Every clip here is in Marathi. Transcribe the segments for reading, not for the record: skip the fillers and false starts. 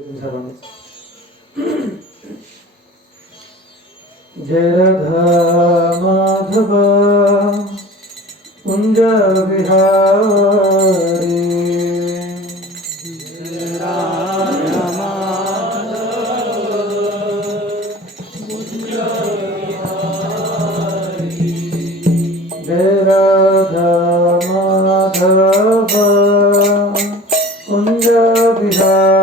जय राधा माधव कुंज विहारी। जय राधा माधव कुंज विहारी। जय राधा माधव कुंज विहारी।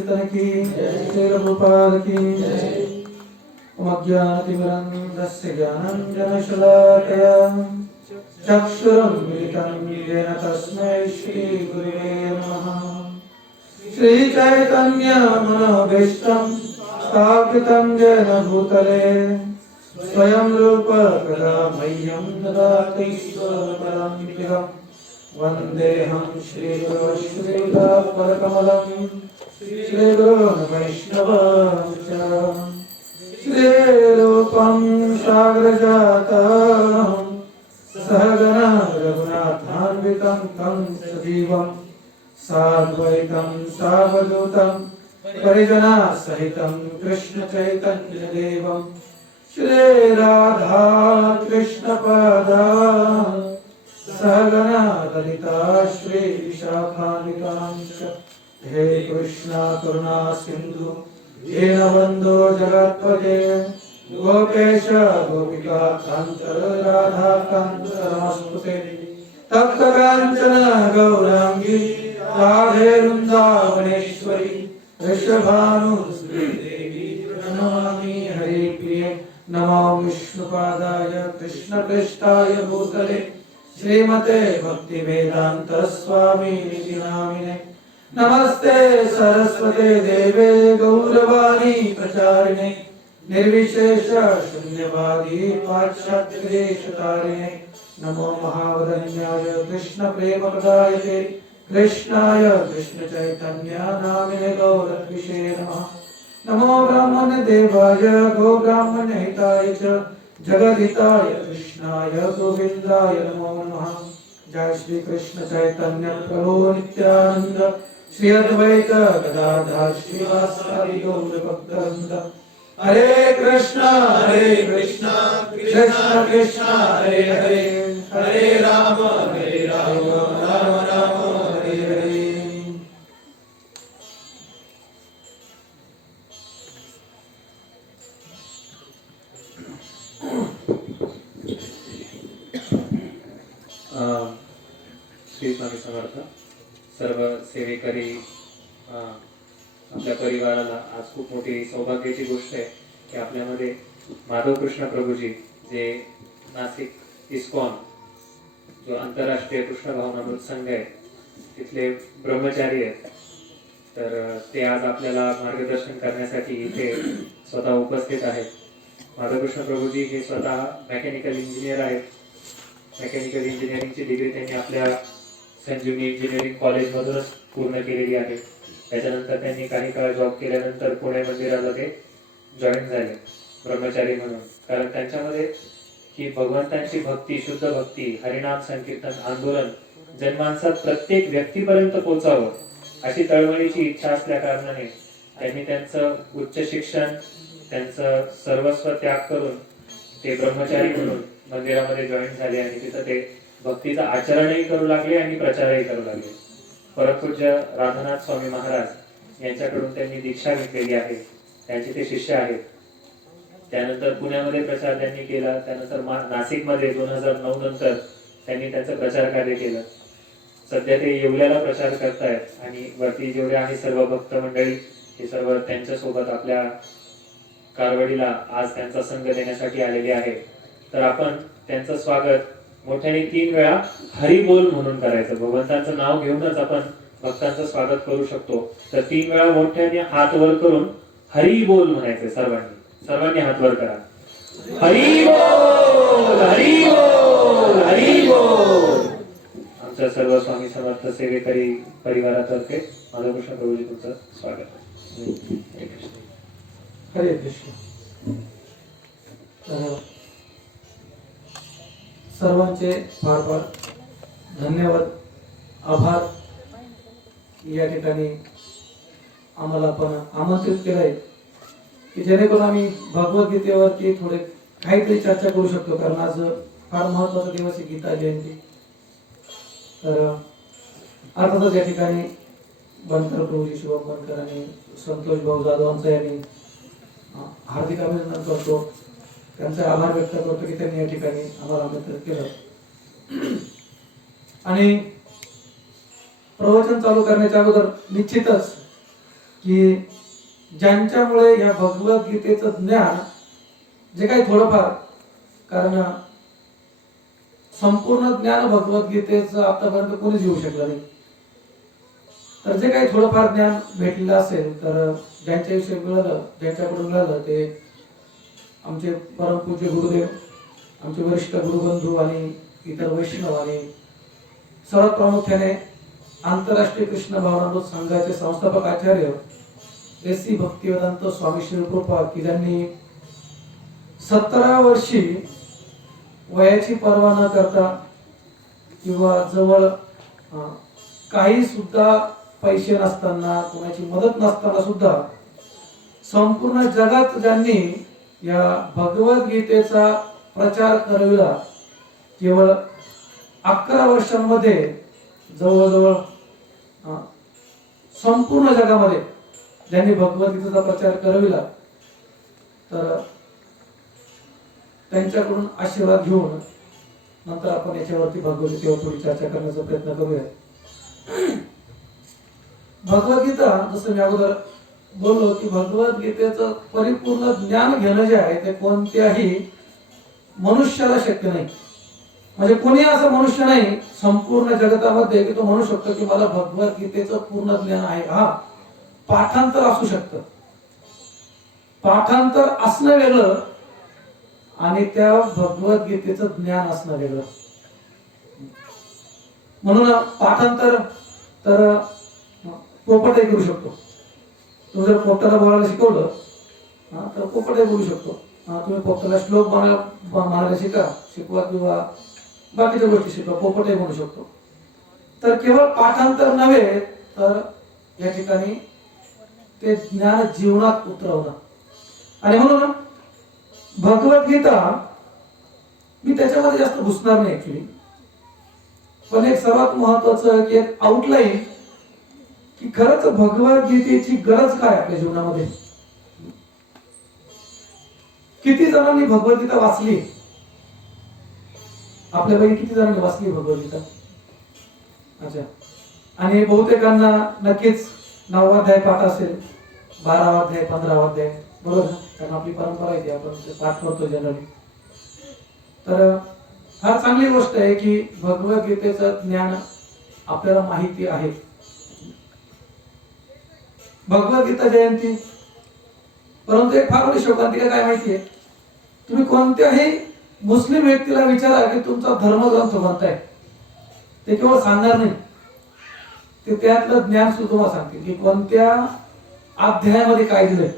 कीर्तन की श्री प्रभुपाद की अज्ञानतिमिरन्धस्य ज्ञानाञ्जनशलाकया चक्षुरुन्मिलितं येन तस्मै श्रीगुरुवे नमः। श्रीचैतन्यमनोभीष्टं स्थापितं येन भूतले स्वयं रूप कदा मह्यं ददाति स्वपदान्तिकम्। वन्देऽहं श्रीगुरो श्रीयुतापदकमलं श्रीगुरोन् वैष्णवांश्च श्रीरूपं साग्रजातं सहगना रघुनाथान्वितं तं सजीवं साद्वैतं सावधूतं परिजनसहितं कृष्णचैतन्यदेवं श्रीराधा कृष्णपदां सहगना ललिता श्रीविशाखान्वितांश्च। हे कृष्णा करुणा सिन्धु दीनबन्धो जगत्पते गोपेश गोपिका कान्त राधाकान्त नमोस्तुते। तप्तकाञ्चन गौराङ्गी राधे वृन्दावनेश्वरी वृषभानुसुते देवी प्रणमामि हरिप्रिये। नमो विष्णुपादाय कृष्णप्रेष्ठाय भूतले श्रीमते भक्तिवेदान्त स्वामिनिति नामिने। नमस्ते सरस्वते देवे गौरवाणी प्रचारिणे निर्विशेष शून्यवादी पाश्चात्यदेशतारिणे। नमो महावदन्याय कृष्ण प्रेम प्रदायते कृष्णाय कृष्ण चैतन्य नामिने गौरद्विषे नमः। नमो ब्राह्मण देवाय गो ब्राह्मण हिताय च जगद्हिताय कृष्णाय गोविन्दाय नमो नमः। जय श्री कृष्ण चैतन्य प्रभु नित्यानंद श्री अद्वैत गदाधर श्रीवासादि गौर भक्तवृंद। हरे कृष्णा कृष्ण कृष्ण हरे हरे हरे राम राम राम हरे हरे। श्री स्वामी समर्थ। सर्व सेवेकरी आपल्या परिवाराला आज खूप मोठी सौभाग्याची गोष्ट आहे की आपल्यामध्ये माधव कृष्ण प्रभूजी जे नाशिक इस्कॉन जो आंतरराष्ट्रीय कृष्ण भावनामृत संघ आहे तिथले ब्रह्मचारी आहेत, तर ते आज आपल्याला मार्गदर्शन करण्यासाठी इथे स्वतः उपस्थित आहेत। माधव कृष्ण प्रभूजी हे स्वतः मेकॅनिकल इंजिनियर आहेत। मेकॅनिकल इंजिनिअरिंगची डिग्री त्यांनी आपल्या संजीवनी इंजिनिअरिंग कॉलेजमधूनच पूर्ण केलेली आहे। त्याच्यानंतर त्यांनी काही काळ जॉब केल्यानंतर पुणे मंदिराला ते जॉईन झाले ब्रह्मचारी म्हणून, कारण त्यांच्यामध्ये ही भगवंतांची भक्ती, शुद्ध भक्ती, हरिनाम संकीर्तन आंदोलन जनमानसात प्रत्येक व्यक्तीपर्यंत पोहोचावं अशी तळमळीची इच्छा असल्या कारणाने त्यांनी त्यांचं उच्च शिक्षण, त्यांचं सर्वस्व त्याग करून ते ब्रह्मचारी म्हणून मंदिरामध्ये जॉईन झाले आणि तिथं ते भक्तीचं आचरणही करू लागले आणि प्रचारही करू लागले। परमपूज्य रामनाथ स्वामी महाराज यांच्याकडून त्यांनी दीक्षा घेतलेली आहे, त्यांचे ते शिष्य आहेत। त्यानंतर पुण्यामध्ये प्रचार त्यांनी केला, त्यानंतर नाशिकमध्ये 2009 नंतर त्यांनी त्यांचं प्रचार कार्य केलं। सध्या ते येवल्याला प्रचार करतायत आणि वरती जेवढे आहे सर्व भक्त मंडळी हे सर्व त्यांच्या सोबत आपल्या कारवडीला आज त्यांचा संघ देण्यासाठी आलेले आहे। तर आपण त्यांचं स्वागत मोठ्याने 3 वेळा हरी बोल म्हणून करायचं। भगवंतांचं नाव घेऊनच आपण भक्तांचं स्वागत करू शकतो। तर 3 वेळा मोठ्याने हात वर करून हरी बोल म्हणायचं। सर्वांनी हात वर करा। हरी बोल हरी बोल हरी बोल। आमच्या सर्व स्वामी समर्थ सेवेकरी परिवारातर्फे माधव कृष्ण प्रभूजी तुमचं स्वागत। हरे कृष्ण। सर्वांचे फार फार धन्यवाद, आभार। या ठिकाणी आम्हाला पण आमंत्रित केलंय की जेणेकरून आम्ही भगवद्गीतेवरती थोडे काहीतरी चर्चा करू शकतो, कारण आज फार महत्वाचा दिवस आहे गीता जयंती। तर अर्थातच या ठिकाणी बनकर प्रभूजी, शिवम बनकर आणि संतोष भाऊ जाधवांचं यांनी हार्दिक अभिनंदन करतो, त्यांचा आभार व्यक्त करतो की त्यांनी या ठिकाणी आम्हाला आमंत्रित केलं। आणि प्रवचन चालू करण्याच्या अगोदर निश्चितच की ज्यांच्यामुळे या भगवद्गीतेचं ज्ञान जे काही थोडंफार, कारण संपूर्ण ज्ञान भगवद्गीतेचं आतापर्यंत कोणीच येऊ शकलं नाही, तर जे काही थोडंफार ज्ञान भेटलेलं असेल तर ज्यांच्याविषयी मिळालं, ज्यांच्याकडून मिळालं ते आमचे परमपूज्य गुरुदेव, आमचे वरिष्ठ गुरुबंधू आणि इतर वैष्णव आणि सर्वात प्रामुख्याने आंतरराष्ट्रीय कृष्ण भावनामृत संघाचे संस्थापक आचार्य एस.सी. भक्तिवेदांत स्वामी श्री कृपा, की ज्यांनी 17 वर्षी वयाची पर्वा न करता किंवा जवळ काही सुद्धा पैसे नसताना, कोणाची मदत नसताना सुद्धा संपूर्ण जगात ज्यांनी या भगवद्गीतेचा प्रचार करविला, केवळ 11 वर्षांमध्ये जवळजवळ संपूर्ण जगामध्ये ज्यांनी भगवद्गीतेचा प्रचार करविला, तर त्यांच्याकडून आशीर्वाद घेऊन नंतर आपण याच्यावरती भगवद्गीतेवर थोडी चर्चा करण्याचा प्रयत्न करूया. भगवद्गीता, जसं मी अगोदर बोललो की भगवद्गीतेचं परिपूर्ण ज्ञान घेणं जे आहे ते कोणत्याही मनुष्याला शक्य नाही. म्हणजे कोणी असा मनुष्य नाही संपूर्ण जगतामध्ये की तो म्हणू शकतो की मला भगवद्गीतेचं पूर्ण ज्ञान आहे. हा, पाठांतर असू शकतं, पाठांतर असणं वेगळं आणि त्या भगवद्गीतेचं ज्ञान असणं वेगळं. म्हणून पाठांतर तर पोपटही करू शकतो. तुम्ही जर पोपटाला बोलायला शिकवलं तर पोपटही बोलू शकतो. तुम्ही पोपटाला श्लोक म्हणायला शिकवा किंवा बाकीच्या गोष्टी शिकवा, पोपटही म्हणू शकतो. तर केवळ पाठांतर नव्हे तर या ठिकाणी ते ज्ञान जीवनात उतरवणं. आणि म्हणून भगवद्गीता, मी त्याच्यामध्ये जास्त घुसणार नाही ऍक्च्युली, पण एक सर्वात महत्वाचं की एक आउटलाईन की खरंच भगवद्गीतेची गरज काय आपल्या जीवनामध्ये. किती जणांनी भगवद्गीता वाचली आपल्यापैकी, किती जणांनी वाचली भगवद्गीता? अच्छा. आणि बहुतेकांना नक्कीच 9वा अध्याय पाठ असेल, 12वा अध्याय, 15वा अध्याय, बरोबर ना? कारण आपली परंपरा आहे, आपण पाठ करतो जनरली. तर फार चांगली गोष्ट आहे की भगवद्गीतेचं ज्ञान आपल्याला माहिती आहे. भगवद्गीता जयंती, परंतु एक फार मोठी शोकांतिका काय माहितीये, तुम्ही कोणत्याही मुस्लिम व्यक्तीला विचारा की तुमचा धर्मग्रंथ कोणता आहे, ते केवळ सांगणार नाही, ते त्यातलं ज्ञान सुद्धा तुम्हाला सांगतील की कोणत्या अध्यायामध्ये काय दिलंय,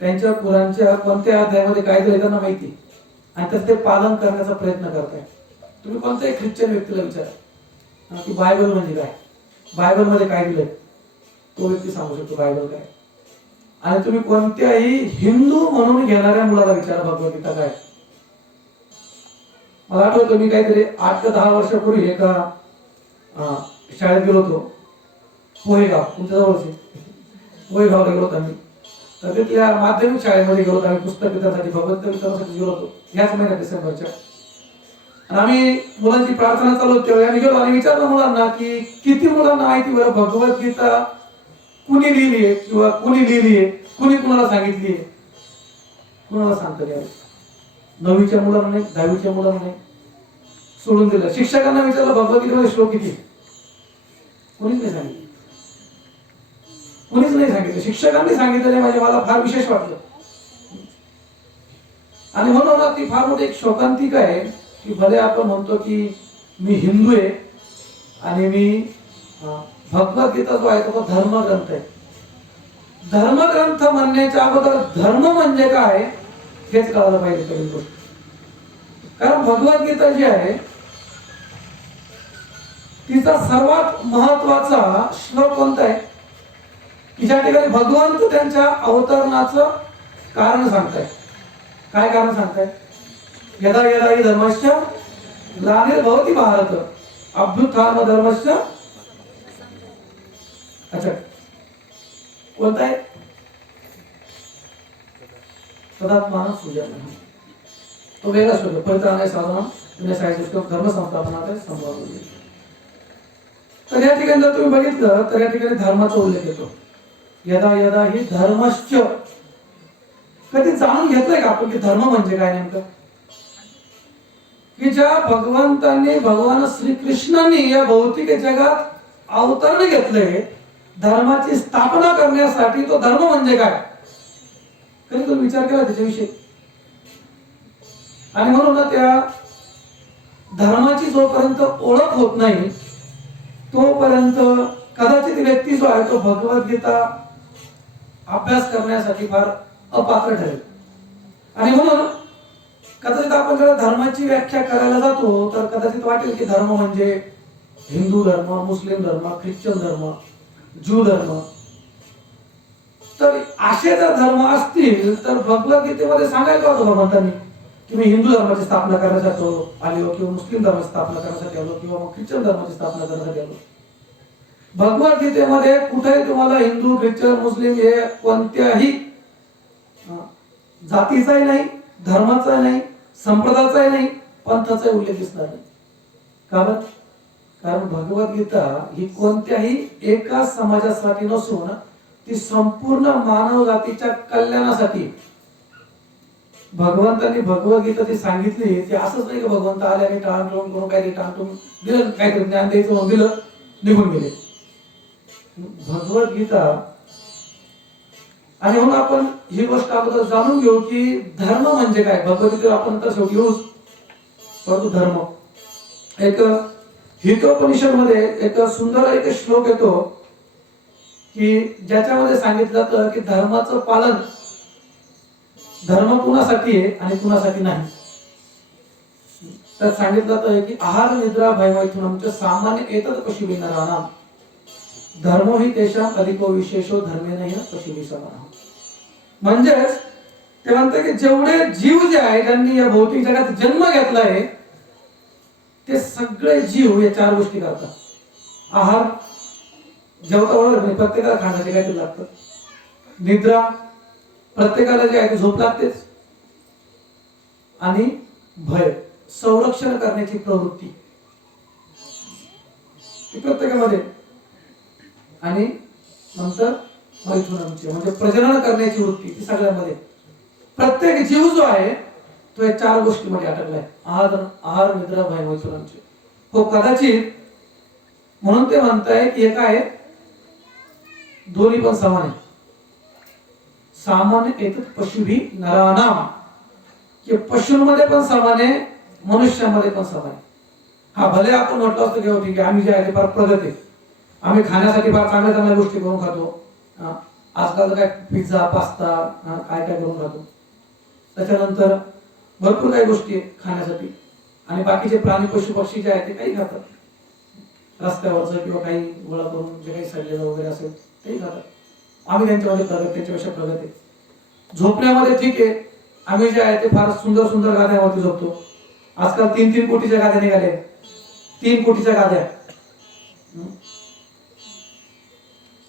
त्यांच्या कुराणच्या कोणत्या अध्यायामध्ये काय दिलंय त्यांना माहिती, आणि त्याचं ते पालन करण्याचा प्रयत्न करताय. तुम्ही कोणत्याही ख्रिश्चन व्यक्तीला विचारा की बायबल म्हणजे काय, बायबल मध्ये काय दिलंय, तो व्यक्ती सांगू शकतो बायबल काय. आणि तुम्ही कोणत्याही हिंदू म्हणून घेणाऱ्या मुलाला विचारा भगवद्गीता काय. मला आठवतं मी काहीतरी 8 ते 10 वर्षापूर्वी एका शाळेत गेलो होतो, पोहेगाव, तुमच्या जवळचे पोहेगावला गेलो होतो आम्ही. तर तिथल्या माध्यमिक शाळेमध्ये गेलो होतो आम्ही, पुस्तक वितरणासाठी, भगवद्गीता वितरणासाठी गेलो होतो याच महिन्यात डिसेंबरच्या. आणि आम्ही मुलांची प्रार्थना चालू होती तेव्हा आम्ही गेलो आणि विचारलं मुलांना की किती मुलांना माहिती बरं भगवद्गीता कुणी लिहिली आहे किंवा कुणी लिहिली आहे, कुणी कुणाला सांगितली आहे. कुणाला सांगता यार, 9वीच्या मुलांना नाही, 10वीच्या मुलांना नाही, सोडून दिलं. शिक्षकांना विचारलं भगवद्गीतेमध्ये श्लोक किती, कुणीच नाही सांगितलं, कुणीच नाही सांगितलं. शिक्षकांनी सांगितलेले म्हणजे मला फार विशेष वाटलं. आणि म्हणून ती फार मोठी एक शोकांतिका आहे की भले आपण म्हणतो की मी हिंदू आहे आणि मी भगवद्गीता जो आहे तो धर्मग्रंथ आहे. धर्मग्रंथ म्हणण्याच्या अगोदर धर्म म्हणजे काय हेच कळायला पाहिजे पहिली गोष्ट. कारण भगवद्गीता जी आहे तिचा सर्वात महत्वाचा श्लोक कोणता आहे की ज्या ठिकाणी भगवंत त्यांच्या अवतरणाचं कारण सांगताय. काय कारण सांगताय? यदा यदा हि धर्मस्य ग्लानिर्भवति भारत अभ्युत्थान धर्मस्य. अच्छा, कोणता आहे? तदात्मानं सृजाम्यहम्. तो वेगळा शब्द, परित्राणाय साधनं विनाशाय धर्म संस्थापनात संभव. तर या ठिकाणी जर तुम्ही बघितलं तर या ठिकाणी धर्माचा उल्लेख येतो. यदा यदा ही धर्मश्च. कधी जाणून घेतलंय का आपण की धर्म म्हणजे काय नेमकं? की ज्या भगवंतांनी, भगवान श्रीकृष्णांनी या भौतिक जगात अवतरण घेतलंय धर्माची स्थापना करण्यासाठी, तो धर्म म्हणजे काय? कधी तुम्ही विचार केला त्याच्याविषयी? आणि म्हणून ना त्या धर्माची जोपर्यंत ओळख होत नाही तोपर्यंत कदाचित व्यक्ती जो आहे तो भगवद्गीता अभ्यास करण्यासाठी फार अपात्र ठरेल. आणि म्हणून कदाचित आपण जेव्हा धर्माची व्याख्या करायला जातो तर कदाचित वाटेल की धर्म म्हणजे हिंदू धर्म, मुस्लिम धर्म, ख्रिश्चन धर्म, ज्यू धर्म. तर असे जर धर्म असतील तर भगवद्गीतेमध्ये सांगायला होतं भगवंतांनी की मी हिंदू धर्माची स्थापना करण्यासाठी आलो, किंवा मुस्लिम धर्माची स्थापना करण्यासाठी आलो, किंवा मग ख्रिश्चन धर्माची स्थापना करण्यासाठी आलो. भगवद्गीतेमध्ये कुठेही तुम्हाला हिंदू, ख्रिश्चन, मुस्लिम हे कोणत्याही जातीचाही नाही, धर्माचा नाही, संप्रदायाचाही नाही, पंथाचा उल्लेख दिसणार नाही. कारण भगवद्गीता ही कोणत्याही एका समाजासाठी नसून ती संपूर्ण मानव जातीच्या कल्याणासाठी भगवंतांनी भगवद्गीता ती सांगितली. ती असंच नाही की भगवंत आले आणि टाळटून करून काहीतरी टाळटून दिलं, काहीतरी ज्ञान द्यायचं म्हणून दिलं, निघून गेले. भगवद्गीता. आणि म्हणून आपण ही गोष्ट अगोदर जाणून घेऊ की धर्म म्हणजे काय. भगवद्गीता आपण तर शेवटी येऊच, परंतु धर्म एक हितोपनिषद मध्ये एक सुंदर एक श्लोक येतो की ज्याच्यामध्ये सांगितलं जातं की धर्माचं पालन, धर्म कुणासाठी आहे आणि कुणासाठी नाही. तर सांगितलं जातं की आहार निद्रा भयमैथुनम सामान्य एतत् पशुभिः नराणाम धर्मो हि तेषां अधिको विशेषो धर्मेन हि पशुभिः समानः. म्हणजेच ते म्हणतात की जेवढे जीव जे आहेत त्यांनी या भौतिक जगात जन्म घेतलाय ते सगळे जीव या चार गोष्टी करतात. आहार, जेवता बरोबर नाही, प्रत्येकाला खाण्याचे काहीतरी लागतं. निद्रा, प्रत्येकाला जे आहे ते झोप लागतेच. आणि भय, संरक्षण करण्याची प्रवृत्ती ती प्रत्येकामध्ये. आणि नंतर मैथुनमची म्हणजे प्रजनन करण्याची वृत्ती ती सगळ्यांमध्ये. प्रत्येक जीव जो आहे तो या चार गोष्टीमध्ये अटकलाय. आहार निद्रा भय मैथुनमची. हो कदाचित म्हणून ते म्हणताय की एक आहे दोन्ही पण समान आहे. सामान्य एतत् पशुभिः नराणाम, की पशूंमध्ये पण समान आहे, मनुष्यामध्ये पण समान आहे. हा भले आपण म्हटलं असतं की ठीक आहे आम्ही जे आहे ते फार प्रगत आहे, आम्ही खाण्यासाठी फार चांगल्या चांगल्या गोष्टी करून खातो. आजकाल काय पिझ्झा, पास्ता काय काय करून खातो. त्याच्यानंतर भरपूर काही गोष्टी आहेत खाण्यासाठी. आणि बाकीचे प्राणी, पशु पक्षी जे आहेत ते काही खातात. रस्त्यावरचं किंवा काही गोळा करून जे काही सडलेलं वगैरे असेल तेही खातात. आम्ही त्यांच्यामध्ये प्रगत, त्यांच्यापेक्षा प्रगत आहे. झोपण्यामध्ये ठीक आहे, आम्ही जे आहे ते फार सुंदर सुंदर गाद्यावरती झोपतो. आजकाल 3-3 कोटीच्या गाद्या निघाल्या. 3 कोटीच्या गाद्या.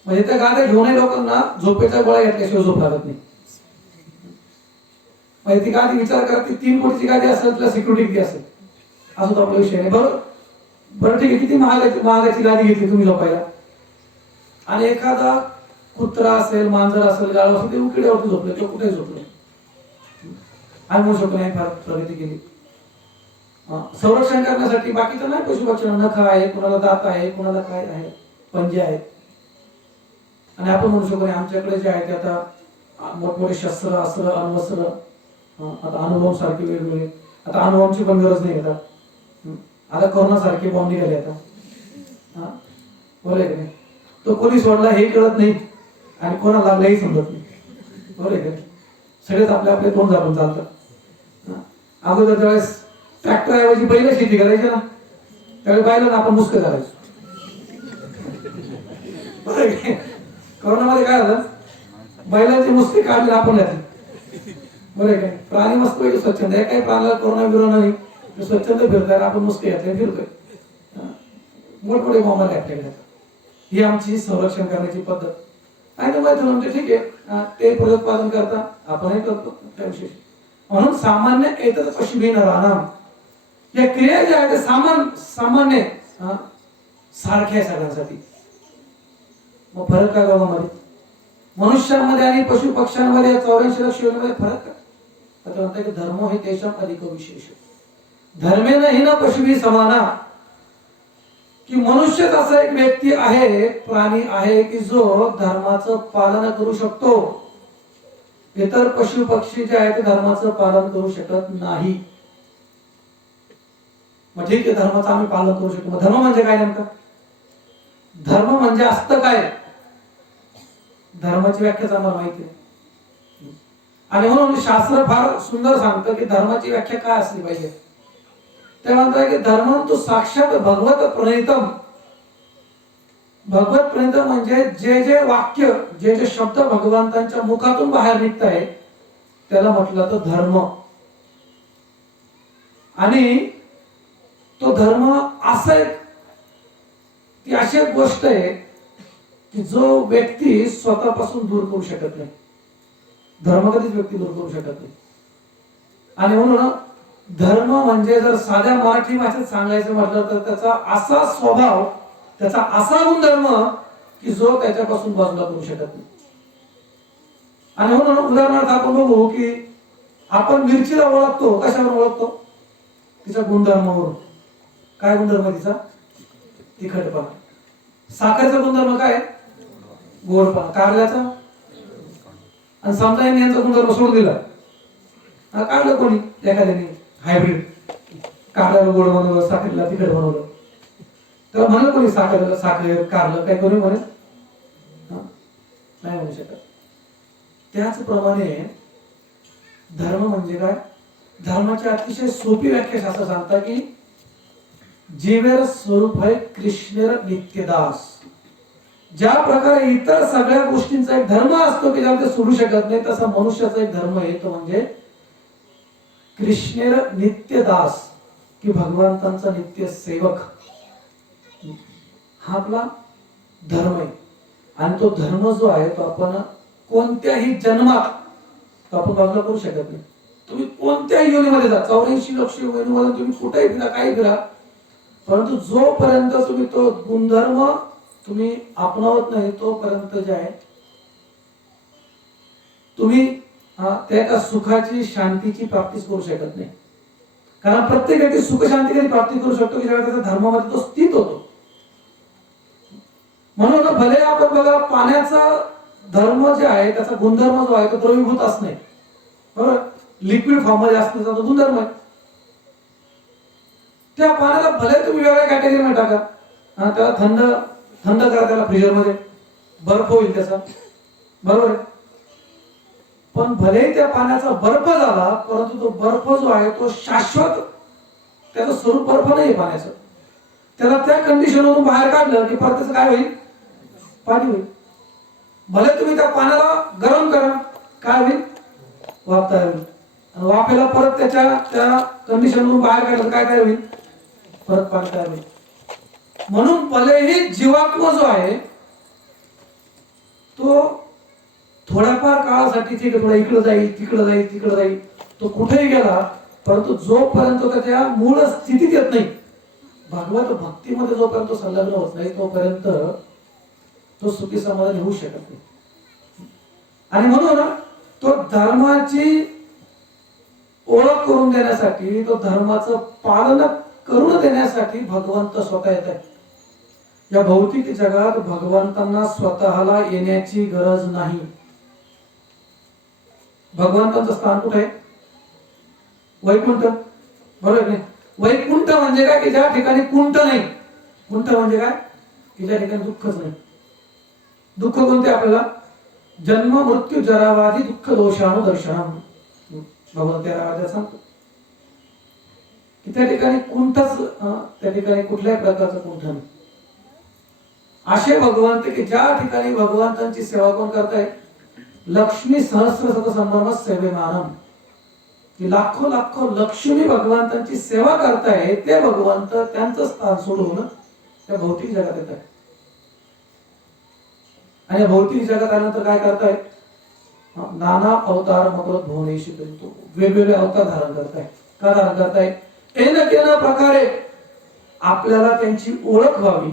म्हणजे त्या गाद्या घेऊनही लोकांना झोपेच्या गोळ्या घेतल्याशिवाय झोप लागत नाही. म्हणजे ती गादी विचार करा, ती 3 कोटीची गादी असेल तिला सिक्युरिटी किती असेल असं तो आपला विषय नाही. बरं ठीक आहे, किती महागाची गादी घेतली तुम्ही झोपायला, आणि एखादा कुत्रा असेल, मांजर असेल, गाढव असेल, ते उकिड्यावरती झोपले किंवा कुठेही झोपले. आणि म्हणू शकतो नाही फार प्रगती केली. संरक्षण करण्यासाठी बाकीचं नाही, पशु पक्ष्यांना नख आहे, कुणाला दात आहे, कुणाला काय आहे, पंजे आहेत. आणि आपण म्हणू शकतो आमच्याकडे जे आहे ते आता मोठमोठे शस्त्र, अस्त्र, अण्वस्त्र, आता अणुबॉम्ब सारखे वेगवेगळे. आता अणुबॉम्बची पण गरज नाही आता. आता कोरोना सारखे बॉम्ब निघाले आता. बरोबर आहे का नाही? तो कोणी सोडला हे कळत नाही आणि कोणा लागलाही समजत नाही. बरोबर आहे का? सगळेच आपले आपले तोंड झाकून चालतात. अगोदर ज्यावेळेस ट्रॅक्टर ऐवजी बैल शेती करायची ना, त्यावेळेस बैलांना आपण मुस्क करायचो. बरोबर आहे? कोरोनामध्ये काय झालं, बैलांची मुस्की काढली आपण घातली. बरोबर आहे? प्राणी मस्त वेळ स्वच्छंद आहे, काही प्राण्याला कोरोना बिरोना नाही, स्वच्छंद फिरताय, आपण मुस्के घातले फिरतोय. मोठमोठे मोबाईल ऍक्टिव्ह घालतात. ही आमची संरक्षण करण्याची पद्धत. आणि म्हणजे ठीक आहे, ते फलोत्पादन करता, आपणही करतो, त्या विशेष. म्हणून सामान्य एतत् पशुभिः नराणाम, या क्रिया ज्या आहेत सामान्य सारख्या आहे सगळ्यांसाठी. मग फरक काय गावामध्ये? मनुष्यांमध्ये आणि पशु पक्ष्यांमध्ये 84 लक्ष योनीमध्ये फरक काय? तर ते म्हणतात की धर्मो हे तेषां अधिक विशेष धर्मेन हि न पशुभी समाना, की मनुष्यच असा एक व्यक्ती आहे, प्राणी आहे की जो धर्माचं पालन करू शकतो. इतर पशु पक्षी जे आहेत ते धर्माचं पालन करू शकत नाही. मग ठीक आहे, धर्माचं आम्ही पालन करू शकतो. मग धर्म म्हणजे काय नेमका? धर्म म्हणजे असतं काय? धर्माची व्याख्याच आम्हाला माहिती आहे. आणि म्हणून शास्त्र फार सुंदर सांगतं की धर्माची व्याख्या काय असली पाहिजे. ते म्हणतात की धर्म तो साक्षात भगवत प्रणीतम. भगवत प्रणीतम म्हणजे जे जे वाक्य, जे जे शब्द भगवंतांच्या मुखातून बाहेर निघत आहे त्याला म्हटलं तर धर्म. आणि तो धर्म असा एक, ती अशी एक गोष्ट आहे की जो व्यक्ती स्वतःपासून दूर करू शकत नाही. धर्म कधीच व्यक्ती दूर करू शकत नाही. आणि म्हणून धर्म म्हणजे जर साध्या मराठी भाषेत सांगायचं म्हटलं तर त्याचा असा स्वभाव, त्याचा असा गुणधर्म की जो त्याच्यापासून बाजूला करू शकत नाही. आणि म्हणून उदाहरणार्थ आपण बघू की आपण मिरचीला ओळखतो, कशावर ओळखतो? तिचा गुणधर्मावरून. काय गुणधर्म तिचा? तिखटपणा. साखरेचा गुणधर्म काय? गोडपणा. कारल्याचा? आणि समजा यांचा गुणधर्म सोडून दिला, काढलं कोणी एखाद्याने हायब्रिड, कारल्याला गोड बनवलं, साखरेला तिखट बनवलं, तर म्हणलं कोणी साखर कारलं काय कोणी म्हणे? नाही म्हणू शकत. त्याचप्रमाणे धर्म म्हणजे काय? धर्माची अतिशय सोपी व्याख्या शास्त्र सांगतात की जीवेर स्वरूप है कृष्णेर नित्यदास. ज्या प्रकारे इतर सगळ्या गोष्टींचा एक धर्म असतो की ज्याला ते सोडू शकत नाही, तसा मनुष्याचा एक धर्म आहे, तो म्हणजे कृष्णेर नित्यदास, की भगवंतांचा नित्य सेवक. हा आपला धर्म आहे. आणि तो धर्म जो आहे तो आपण कोणत्याही जन्मात तो आपण बाजूला करू शकत नाही. तुम्ही कोणत्याही योनीमध्ये जा, 84 लक्ष योनीमध्ये तुम्ही कुठेही फिरा, काही फिरा, परंतु जोपर्यंत तुम्ही तो गुणधर्म तुम्ही अपनावत नाही तोपर्यंत जे आहे तुम्ही त्या सुखाची, शांतीची प्राप्तीच करू शकत नाही. कारण प्रत्येक व्यक्ती सुख शांती कधी प्राप्ती करू शकतो की ज्यावेळेस त्याच्या धर्मामध्ये तो स्थित होतो. म्हणून भले आपण बघा, पाण्याचा धर्म जे आहे, त्याचा गुणधर्म जो आहे तो द्रवीभूत असणे, बरोबर, लिक्विड फॉर्म मध्ये असण्याचा तो गुणधर्म आहे. त्या पाण्याला भले तुम्ही वेगळ्या कॅटेगरीमध्ये टाका, त्याला थंड करा, त्याला फ्रीजर मध्ये बर्फ होईल त्याचा, बरोबर आहे. पण भले त्या पाण्याचा बर्फ झाला, परंतु तो बर्फ जो आहे तो शाश्वत, त्याचं स्वरूप बर्फ नाही पाण्याचं. त्याला त्या कंडिशन मधून बाहेर काढलं की परत त्याचं काय होईल? पाणी होईल. भले तुम्ही त्या पाण्याला गरम करा, काय होईल? वाफ तयार होईल. आणि वाफेला परत त्या कंडिशन मधून बाहेर काढलं काय होईल? परत पाणी तयार होईल. म्हणून भलेही जीवात्मा जो आहे तो थोड्याफार काळासाठी ठीक आहे, थोडा इकडे जाईल, तिकडे जाईल, तिकडे जाईल, तो कुठेही गेला, परंतु जोपर्यंत त्याच्या मूळ स्थितीत येत नाही, भगवत भक्तीमध्ये जोपर्यंत संलग्न होत नाही, तोपर्यंत तो सुखी समाधानी होऊ शकत नाही. आणि म्हणून तो धर्माची ओळख करून देण्यासाठी, तो धर्माचं पालन करून देण्यासाठी भगवंत स्वतः येत आहे. या भौतिक जगात भगवंतांना स्वतःला येण्याची गरज नाही. भगवंतांचं स्थान कुठे आहे? वैकुंठ, बरोबर नाही? वैकुंठ म्हणजे काय? की ज्या ठिकाणी कुंठ नाही. कुंठ म्हणजे काय? की ज्या ठिकाणी दुःखच नाही. दुःख कोणते? आपल्याला जन्म मृत्यू जरावादी दुःख दोषाणु दर्शनम. भगवंत त्या सांगतो की त्या ठिकाणी कुंठच, त्या ठिकाणी कुठल्याही प्रकारचं कुंठ नाही. असे भगवंत की ज्या ठिकाणी भगवंतांची सेवा कोण करताय? लक्ष्मी सहस्र शतसंभ्रम सेवेमानम, की लाखो लाखो लक्ष्मी भगवंतांची सेवा करताय, ते भगवंत त्यांचं स्थान सोडून त्या भौतिक जगात येत आहे. आणि भौतिक जगात आल्यानंतर काय करताय? नाना अवतार मकरत भुवनेशी करीतो, वेगवेगळे अवतार धारण करताय. का धारण करताय? केना प्रकारे आपल्याला त्यांची ओळख व्हावी,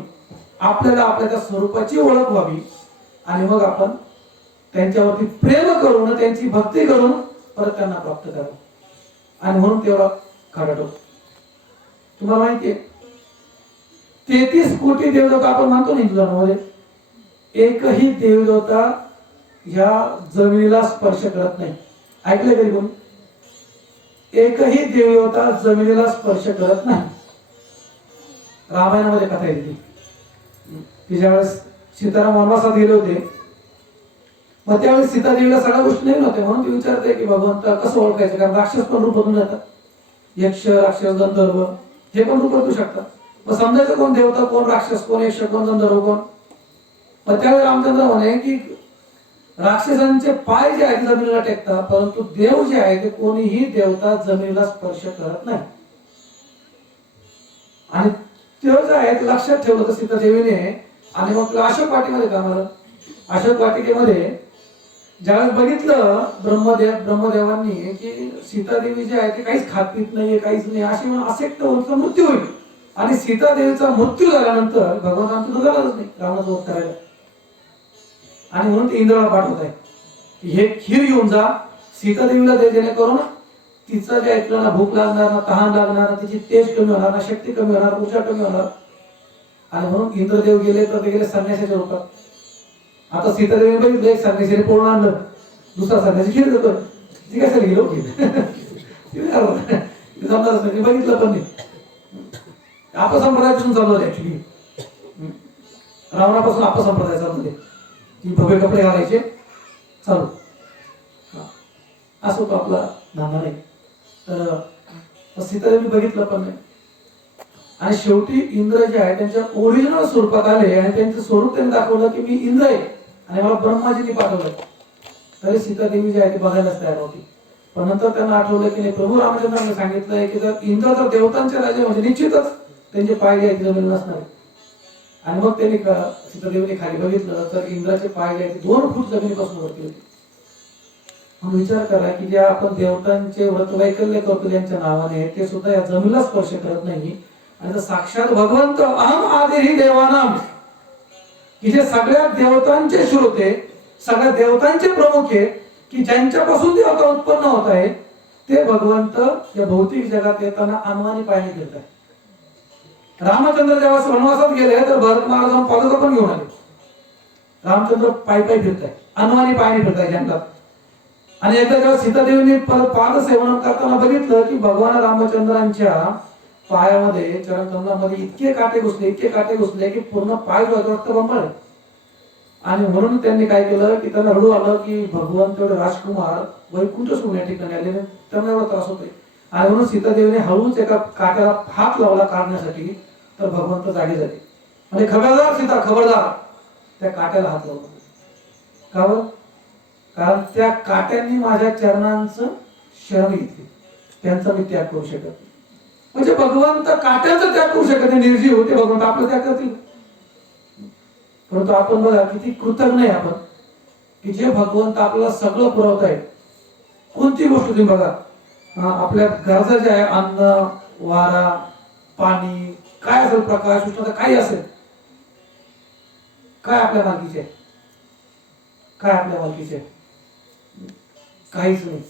आपल्याला आपल्या त्या स्वरूपाची ओळख व्हावी, आणि मग आपण त्यांच्यावरती प्रेम करून त्यांची भक्ती करून परत त्यांना प्राप्त करावं. आणि म्हणून तेवढा खरा ठेवतो. तुम्हाला माहितीये 33 कोटी देवदेवता आपण मानतो ना हिंदू धर्मामध्ये, एकही देवदेवता ह्या जमिनीला स्पर्श करत नाही. ऐकलंय कधी कोणी? एकही देवदेवता जमिनीला स्पर्श करत नाही. रामायणामध्ये कथा येते की ज्यावेळेस सीताराम वनवासात गेले होते, मग त्यावेळेस सीतादेवीला सगळ्या गोष्टी नाही नव्हत्या, म्हणून ती विचारते की भगवंत कसं ओळखायचं, कारण राक्षस पण रूप बदलून जातात, यक्ष राक्षस गंधर्व हे पण रूप बदलू शकतात. मग समजायचं कोण देवता, कोण राक्षस, कोण यक्ष, कोण गंधर्व, कोण? मग त्यावेळेस रामचंद्र म्हणे की राक्षसांचे पाय जे आहेत जमिनीला टेकतात, परंतु देव जे आहे ते कोणीही देवता जमिनीला स्पर्श करत नाही. आणि ते जे आहे ते लक्षात ठेवलं तर सीतादेवीने. आणि मग अशोक वाटिकेमध्ये काम आलं. अशोक वाटिकेमध्ये ज्यावेळेस बघितलं ब्रह्मदेवांनी की सीतादेवी जे आहे ते काहीच खात पित नाहीये, काहीच नाही, असे मृत्यू होईल. आणि सीतादेवीचा मृत्यू झाल्यानंतर भगवान रामचंद्र झालाच नाही रावणाचा वध करायला. आणि म्हणून ते इंद्राला पाठवत आहे की हे खीर घेऊन जा सीतादेवीला दे, जेणेकरून तिचं जे ऐकलं ना भूक लागणार ना, तहान लागणार, तिची तेज कमी होणार ना, शक्ती कमी होणार, ऊर्जा कमी होणार. आणि म्हणून इंद्रदेव गेले तर ते गेले संन्यासाच्या रूपात. आता सीतादेवीने बघितलं एक संन्यासीने पळून आणलं, दुसरा संन्यासी खीर देतो, ती कशाला गेलो जमणारच नाही, बघितलं पण नाही. अपसंप्रदायापासून चालू आहे ऍक्च्युली, रावणापासून अपसंप्रदाय चालू आहे की भव्य कपडे घालायचे चालू. असं तो आपला धंदा नाही. तर सीतादेवी बघितलं पण नाही. आणि शेवटी इंद्र जे आहे त्यांच्या ओरिजिनल स्वरूपात आले आणि त्यांचं स्वरूप त्यांनी दाखवलं की मी इंद्र आहे आणि मला ब्रह्माजींनी पाठवलं. तरी सीतादेवी जी आहे ती बघायलाच तयार होती. पण नंतर त्यांना आठवलं की नाही, प्रभू रामचंद्रांनी सांगितलंय की जर इंद्र तर देवतांचे राजे म्हणजे निश्चितच त्यांचे पाय जे आहेत जमिनीला नसणार. आणि मग त्यांनी सीतादेवीने खाली बघितलं तर इंद्राचे पाय जे आहेत 2 फूट जमिनीपासून वरती होते. मग विचार करा की जे आपण देवतांचे व्रतवैकल्य करतो त्यांच्या नावाने, ते सुद्धा या जमिनीला स्पर्श करत नाही. आणि तर साक्षात भगवंत अहम आदिही देवानाम, की जे सगळ्या देवतांचे श्रोते, सगळ्या देवतांचे प्रमुख आहे, की ज्यांच्यापासून देवता उत्पन्न होत आहे, ते भगवंत या भौतिक जगात येताना अनवाणी पायाने फिरतात. रामचंद्र जेव्हा वनवासात गेले तर भरत महाराज पादुका पण घेऊन आले. रामचंद्र पायी फिरताय, अनवाणी पायाने फिरताय जंगलात. आणि एकदा जेव्हा सीतादेवीने पाद सेवन करताना बघितलं की भगवान रामचंद्रांच्या पायामध्ये, चरणकमलामध्ये इतके काटे घुसले की पूर्ण पाय रक्त बंबाळले. आणि म्हणून त्यांनी काय केलं की त्यांना रडू आलं की भगवान तेवढे राजकुमार वैकुंठ सोडून या ठिकाणी आले, त्यांना एवढा त्रास होतोय. आणि म्हणून सीतादेवीने हळूच एका काट्याला हात लावला काढण्यासाठी, तर भगवंत जागे झाले. म्हणजे खबरदार सीता, खबरदार, त्या काट्याला हात लावला. का बरं? कारण त्या काट्यांनी माझ्या चरणांचं शरण घेतले, त्यांचा मी त्याग करू शकत नाही. म्हणजे भगवंत काट्याचा त्याग करू शकत नाही, निर्जीव होते भगवंत आपला त्याग करतील. परंतु आपण बघा किती कृतज्ञ आहे आपण की जे भगवंत आपल्याला सगळं पुरवत आहे. कोणती गोष्ट तुम्ही बघा, आपल्या गरजा ज्या आहे, अन्न, वारा, पाणी, काय असेल, प्रकाश, उष्णता, काही असेल, काय आपल्या मालकीचे, काय आपल्या मालकीचे, काहीच नाही.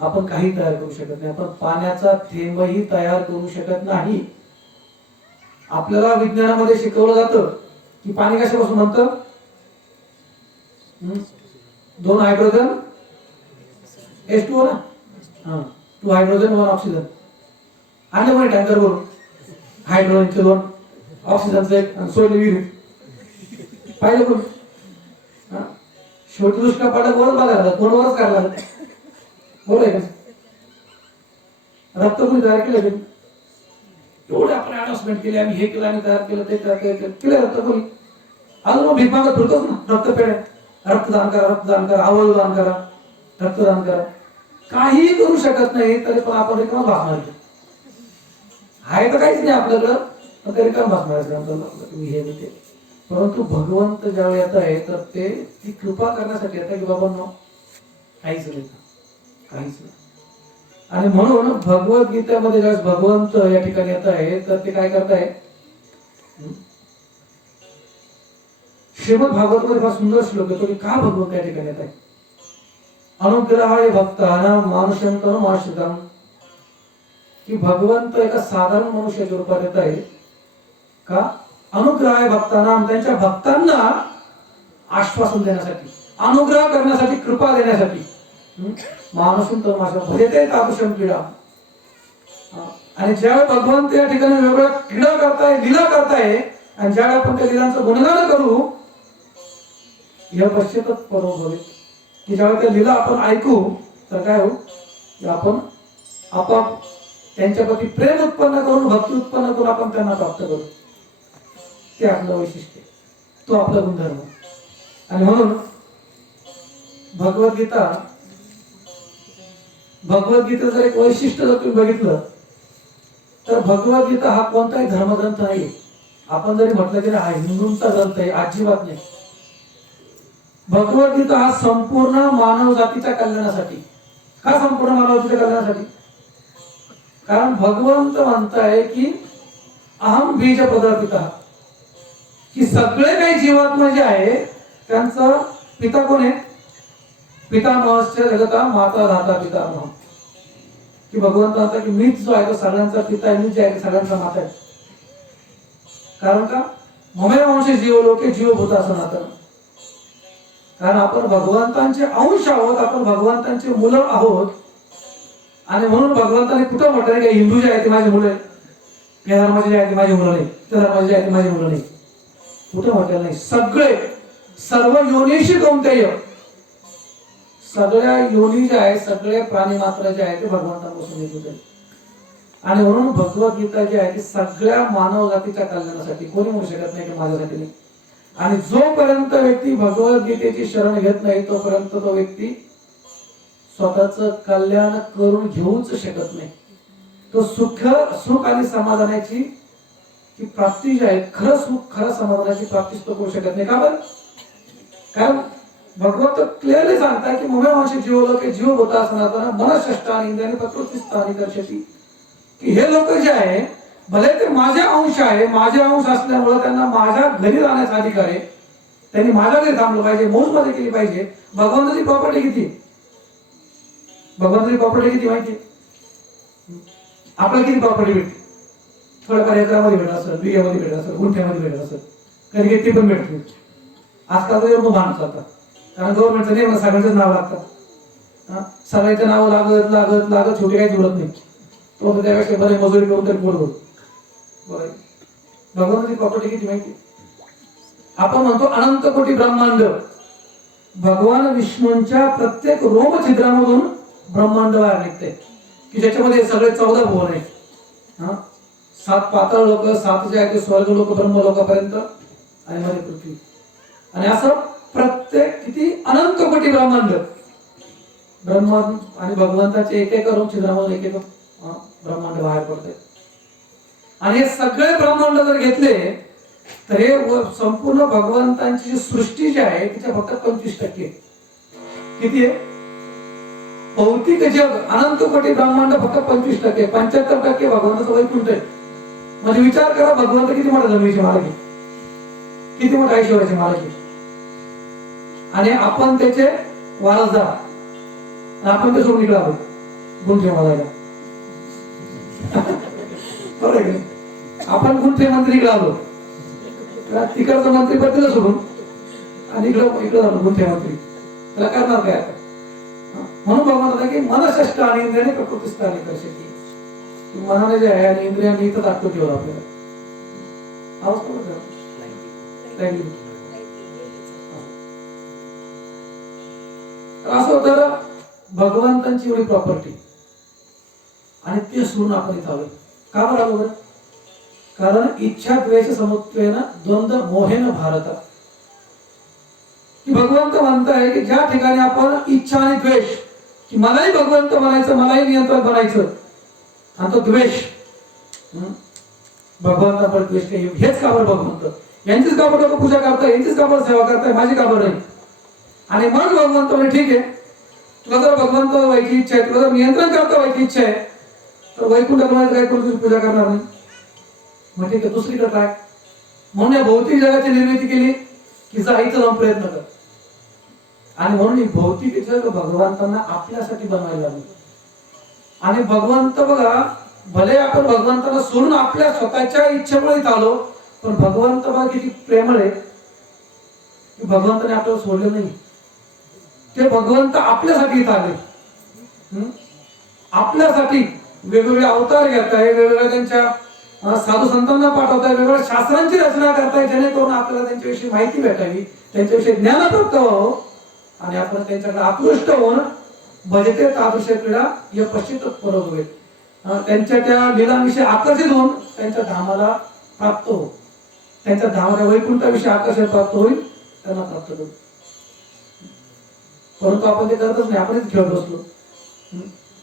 आपण काही तयार करू शकत नाही. आपण पाण्याचा थेंबही तयार करू शकत नाही. आपल्याला विज्ञानामध्ये शिकवलं जातं की पाणी कशापासून बनतं? 2 हायड्रोजन H2O ना, 2 हायड्रोजन 1 ऑक्सिजन. आणलं म्हणे टँकर भरून, हायड्रोजनचे 2, ऑक्सिजनचं 1, आणि सोडले विहिरीत. पाहिलं कोण? शेवटी दुष्काळ पडला कोण बघायला, कोणावरच काढला. बरोबर आहे का? रक्त कोणी तयार केलं? एवढे आपण अनाउन्समेंट केली, आम्ही हे केलं, आम्ही तयार केलं, ते केलं रक्त कोणी? अजून मग भीक मागत फिरतोच ना, रक्तपेढ्या, रक्तदान करा, रक्तदान करा, अवयवदान करा, रक्तदान करा. काहीही करू शकत नाही तरी पण आपण रिकाम भासणार आहे तर काहीच नाही आपल्याकडं, पण ते रिकाम भासणार तुम्ही हे ते. परंतु भगवंत ज्यावेळी येत आहे तर ते ती कृपा करण्यासाठी येतं की बाबा नो, काहीच नाही, काहीच नाही. आणि म्हणून भगवद्गीतेमध्ये ज्यावेळेस भगवंत या ठिकाणी येत आहे तर ते काय करताय? श्रीमद भागवत मध्ये फार सुंदर श्लोक येतो की का भगवंत या ठिकाणी येत आहे. अनुग्रहाय भक्तानां मानुषं तनुमाश्रितम्, की भगवंत एका साधारण मनुष्याच्या रूपात येत आहे. का? अनुग्रहाय भक्तानां, त्यांच्या भक्तांना आश्वासन देण्यासाठी, अनुग्रह करण्यासाठी, कृपा देण्यासाठी. मानुषं तनुमाश्रितम् भजते तादृशं क्रीडा. आणि ज्यावेळी भगवंत या ठिकाणी वेगवेगळ्या क्रीडा करताय, लीला करताय, आणि ज्यावेळी आपण त्या लीलांचं गुणगान करू, या पश्चातच परो भवेत, की ज्यावेळी त्या लीला आपण ऐकू तर काय हो की आपण आपोआप त्यांच्याप्रती प्रेम उत्पन्न करून, भक्ती उत्पन्न करून आपण त्यांना प्राप्त करू. ते आपलं वैशिष्ट्य, तो आपला गुणधर्म. आणि म्हणून भगवद्गीता जर एक वैशिष्ट्य जर तुम्ही बघितलं तर भगवद्गीता हा कोणताही धर्मग्रंथ नाही. आपण जरी म्हटलं की हा हिंदूंचा ग्रंथ आहे, अजिबात नाही. भगवद्गीता हा संपूर्ण मानव जातीच्या कल्याणासाठी. का संपूर्ण मानव जातीच्या कल्याणासाठी? कारण भगवंत म्हणताय की अहम बीज प्रदापिता, की सगळे काही जीवात्मा जे आहे त्यांचा पिता कोण आहे? पितामहस्य जगता माता धाता पितामह. की भगवंत म्हणतात की मीच जो आहे तो सगळ्यांचा पिता आहे, मीच जे आहे सगळ्यांचा माता आहे. कारण का? ममे वंश जीव लोके जीवभूता सनातन. कारण आपण भगवंतांचे अंश आहोत, आपण भगवंतांचे मुलं आहोत. आणि म्हणून भगवंताने कुठं म्हटलं की हिंदू जे आहे ते माझे मुलं आहे, या धर्माचे जे आहे ते माझे मुलं नाही, त्या धर्माचे जे आहे ते माझे मुलं नाही. कुठं म्हटलेलं नाही. सगळे सर्व योनीशी कोणत्याही, सगळ्या योनी जे आहे, सगळे प्राणी मात्र जे आहे ते भगवंतापासून येत होते. आणि म्हणून भगवद्गीता जी आहे ती सगळ्या मानव जातीच्या कल्याणासाठी. कोणी म्हणू शकत नाही की माझ्यासाठी नाही. आणि जोपर्यंत व्यक्ती भगवद्गीतेची शरण घेत नाही तोपर्यंत तो व्यक्ती स्वतःच कल्याण करून घेऊच शकत नाही. तो सुख आणि समाधानाची की प्राप्ती जी आहे, खरं सुख, खरं समाधानाची प्राप्ती तो करू शकत नाही. का बरं? कारण भगवंत क्लिअरली सांगताय की ममे वंश जीव लोके जीवभूता सनातन मनःषष्ठानि इंद्रियाणि प्रकृतिस्थानि दर्शती. की हे लोक जे आहे भले ते माझे अंश आहे, माझे अंश असल्यामुळे त्यांना माझ्या घरी राहण्याचा अधिकार आहे, त्यांनी माझ्या घरी थांबलं पाहिजे, मौज मध्ये केली पाहिजे. भगवंताची प्रॉपर्टी किती? भगवंताची प्रॉपर्टी किती माहिती? आपल्याला किती प्रॉपर्टी भेटते? थोड्याफार एकरामध्ये भेटत असेल, बिघ्यामध्ये भेटत असेल, गुंठ्यामध्ये भेटत असेल, कधी कधी ती पण भेटते. आजकाल तर एवढं भान चालतात. कारण गव्हर्नमेंटचं नियम सगळ्यांचंच नाव लागतात. सगळ्यांचं नाव लागत लागत लागत छोटी काही जुळत नाही. तो त्यापेक्षा बरे मजुरी करून तरी पोट भरतो. बरं, भगवंताची प्रॉपर्टी किती माहिती? आपण म्हणतो अनंत कोटी ब्रह्मांड. भगवान विष्णूंच्या प्रत्येक रोम छिद्रामधून ब्रह्मांड बाहेर निघते, की ज्याच्यामध्ये सगळे 14 भुवन आहेत. 7 पाताळ लोक, 7 जे आहे ते स्वर्ग लोक, ब्रह्म लोकापर्यंत, आणि मध्ये पृथ्वी. आणि असं प्रत्येक किती अनंत कोटी ब्रह्मांड. ब्रह्म आणि भगवंताचे एक एक रोम छिद्रामधून एक एक ब्रह्मांड बाहेर पडते. आणि हे सगळे ब्रह्मांड जर घेतले तर हे संपूर्ण भगवंतांची जी सृष्टी जी आहे तिच्या फक्त 25%. किती आहे? भौतिक जग अनंत कोटी ब्रह्मांड फक्त 25%. 75% भगवंताचं वैकुंठ आहे. म्हणजे विचार करा, भगवंत किती मोठा जमिनीचे मालक आहे, किती मोठा ऐश्वर्याचे मालक आहे, आणि आपण त्याचे वारसदार. आणि आपण ते सोडून इकडे आलो गुंठे मालायला. बरोबर आहे. आपण गुंठे मंत्री इकडे आलो, तिकडचं मंत्री पद सोडून आणि इकडे आलो गुंठे मंत्री. त्याला करणार काय आता? म्हणून भगवान की मनःषष्ठ आणि इंद्रियाने प्रकृतिस्थानी दर्शती. मनाने जे आहे आणि इंद्रियाने इथं दाखवतो ठेवलं आपल्याला. असं तर भगवंतांची एवढी प्रॉपर्टी आणि ते सोडून आपण इथं आलोय. का बरं आलो? कारण इच्छा द्वेष समुत्वेन द्वंद्व मोहेन भारत. की भगवंत म्हणताय की ज्या ठिकाणी आपण इच्छा आणि द्वेष, की मलाही भगवंत म्हणायचं, मलाही नियंत्रण बनायचं, आणि तो द्वेष, भगवंतावर द्वेष काही, हेच का बरं भगवंत यांचीच का बरं पूजा करताय, यांचीच का बरं सेवा करताय, माझी का बरं नाही? आणि मग भगवंत म्हणे ठीक आहे, तुला जर भगवंत व्हायची इच्छा आहे, तुला जर नियंत्रण करता व्हायची इच्छा आहे, तर वैकुंठात काय करून तुझी पूजा करणार नाही? मग ठीक आहे, दुसरीकडे काय? म्हणून या भौतिक जगाची निर्मिती केली की जा इथं जाऊन प्रयत्न कर. आणि म्हणून ही भौतिक जग भगवंतांना आपल्यासाठी बनवायला लागलं. आणि भगवंत बघा, भले आपण भगवंताला सोडून आपल्या स्वतःच्या इच्छेमुळे इथं आलो, पण भगवंत बघा किती प्रेमळ आहे की भगवंताने आपल्याला सोडलं नाही. ते भगवंत आपल्यासाठी इथं आले. आपल्यासाठी वेगवेगळे अवतार घेत आहे, वेगवेगळ्या त्यांच्या साधू संतांना पाठवत आहे, वेगवेगळ्या शास्त्रांची रचना करताय, जेणेकरून आपल्याला त्यांच्याविषयी माहिती भेटावी, त्यांच्याविषयी ज्ञान प्राप्त व्हावं आणि आपण त्यांच्याकडे आकृष्ट होऊन भजते तादृश क्रीडा या पश्चित परत त्यांच्या त्या लीलांविषयी आकर्षित होऊन त्यांच्या धामाला प्राप्त हो, त्यांच्या धामाच्या वैकुंठाविषयी आकर्षण प्राप्त होईल, त्यांना प्राप्त करू. परंतु आपण ते करतच नाही, आपणच खेळत बसलो.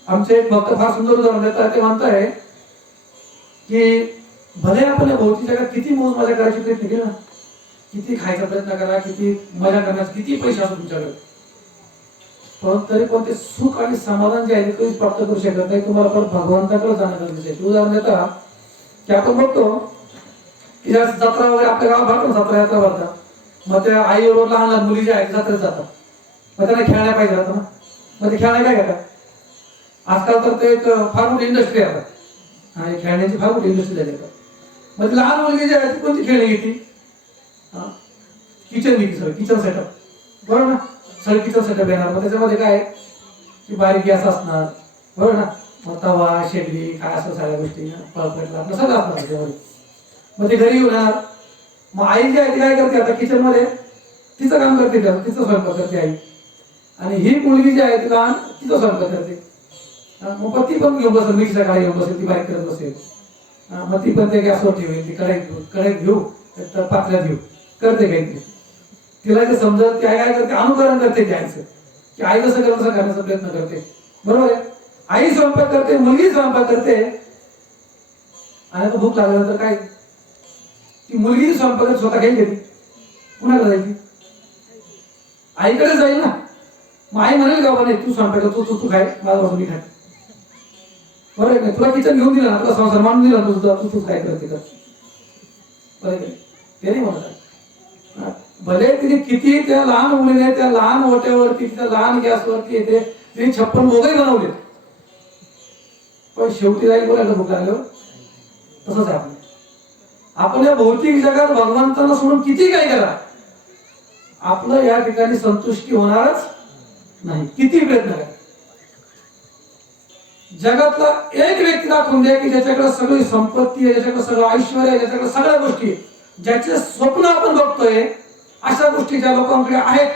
आमचे एक भक्त फार सुंदर उदाहरण देतात. ते म्हणताय की भले आपण या भौतिक जगात किती मौज मजा करायची प्रयत्न केला, किती खायचा प्रयत्न करा, किती मजा करण्याचा किती पैसे असो तुमच्याकडे, परंतु तरी पण ते सुख आणि समाधान जे आहे ते कधीच प्राप्त करू शकत नाही. तुम्हाला परत भगवंताकडे जाणं गरजेचं आहे. उदाहरण देता की आपण बघतो की जत्रा वगैरे आपल्या गावात भरतो, जत्रा यात्रा भरतात. मग त्या आई बरोबर लहान लहान मुली ज्या आहेत जत्रेत जातात, मग त्यांना खेळण्या पाहिजे राहतं ना. मग ते खेळण्या काय घेतात आजकाल, तर ते एक फार मोठी इंडस्ट्री आहे आणि खेळण्याची फार मोठी इंडस्ट्री झाली. मग ती लहान मुलगी जी आहे ती कोणती खेळणी घेते, किचन घेते, सगळं किचन सेटअप, बरोबर ना. सगळं किचन सेटअप येणार. मग त्याच्यामध्ये काय की बारीक गॅस असणार, बरोबर ना. मग तवा शेगडी काय असं सगळ्या गोष्टी पळपटला आपलं सगळं असणार त्याच्यामध्ये. मग ते घरी येऊन येणार. मग आई जी आहे ती काय करते आता किचन मध्ये तिचं काम करते, तिचं स्वयंपाक करते आई. आणि ही मुलगी जी आहे ती लहान तिचं स्वयंपाक करते. मग ती पण घेऊन बसेल, मिक्सर कढाई घेऊन बसेल, ती बारीक करत बसेल. मग ती पण ते गॅसवर ठेवेल, ती कढईत घेऊ तर पात्रात घेऊ करते काहीतरी. तिला जे समजत की आई काय करते, अनुकरण करते की आईचं, की आई कसं करत तसं करण्याचा प्रयत्न करते, बरोबर आहे. आई स्वयंपाक करते, मुलगी स्वयंपाक करते. आणि आता भूक लागल्यानंतर काय, ती मुलगी स्वयंपाक स्वतः काही घेते, कुणाला जायची, आईकडे जाईल ना. मग आई म्हणेल का नाही तू स्वयंपाक तू तू तू खाय, माझा मी खाय, बरोबर आहे. तुला किचन घेऊन दिलं ना, तुला संसार मानून दिला तुझा, तू तू काय करते कर, बरोबर आहे. ते नाही म्हणत. भले तिने किती त्या लहान मुलीने त्या लहान ओट्यावरती त्या लहान गॅसवरती येते तिने 56 भोगही बनवले, पण शेवटी जाईल बोलायला भूक लागल्यावर. तसंच आहे आपण या भौतिक जगात भगवंतांना सोडून किती काय करा, आपलं या ठिकाणी संतुष्टी होणारच नाही. किती प्रयत्न करा. जगातला एक व्यक्ती दाखवून द्या की ज्याच्याकडे सगळी संपत्ती आहे, ज्याच्याकडे सगळं ऐश्वर्य आहे, ज्याच्याकडे सगळ्या गोष्टी, ज्याचे स्वप्न आपण बघतोय अशा गोष्टी ज्या लोकांकडे आहेत,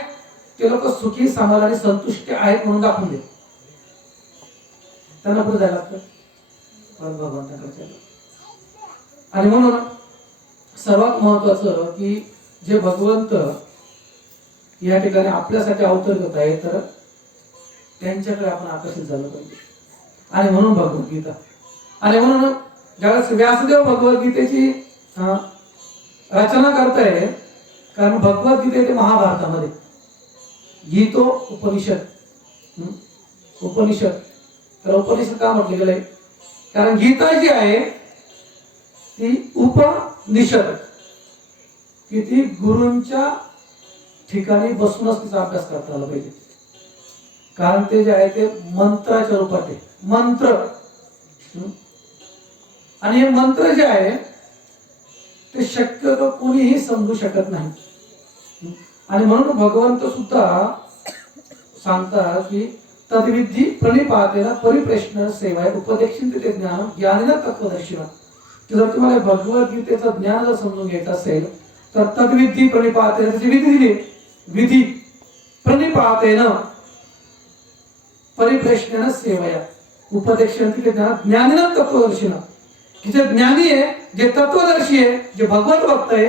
ते लोक सुखी समाधानी संतुष्ट आहेत म्हणून दाखवून दे. त्यांना पुढे जायला लागतं पण भगवंताकडे. आणि म्हणून सर्वात महत्वाचं की जे भगवंत या ठिकाणी आपल्यासाठी अवतरत आहे, तर त्यांच्याकडे आपण आकर्षित झालं पाहिजे. आणि म्हणून भगवद्गीता, आणि म्हणून ज्यावेळेस व्यासदेव भगवद्गीतेची रचना करताय, कारण भगवद्गीता ते महाभारतामध्ये गीतो उपनिषद, उपनिषद, तर उपनिषद का म्हटलं गेलंय, कारण गीता जी आहे ती उपनिषद, की ती गुरूंच्या ठिकाणी बसूनच तिचा अभ्यास करता आला पाहिजे. कारण ते जे आहे ते मंत्राच्या रूपात आहे, मंत्र. आणि हे मंत्र जे आहे ते शक्यतो कोणीही समजू शकत नाही. आणि म्हणून भगवंत सुद्धा सांगतात की तद्विधी प्रणिपातेन परिप्रश्न सेवाय उपदेक्षित ते ज्ञान ज्ञानेन तत्वदर्शिना. जर तुम्हाला भगवद्गीतेचं ज्ञान जर समजून घ्यायचं असेल तर तद्विधी प्रणिपातेन, त्याची विधी दिली, विधी प्रणिपातेन परिप्रश्नेन सेवया उपदेक्षित ते ज्ञान ज्ञानेन तत्वदर्शिना. की जे ज्ञानी आहे, जे तत्वदर्शी आहे, जे भगवत भक्त आहे,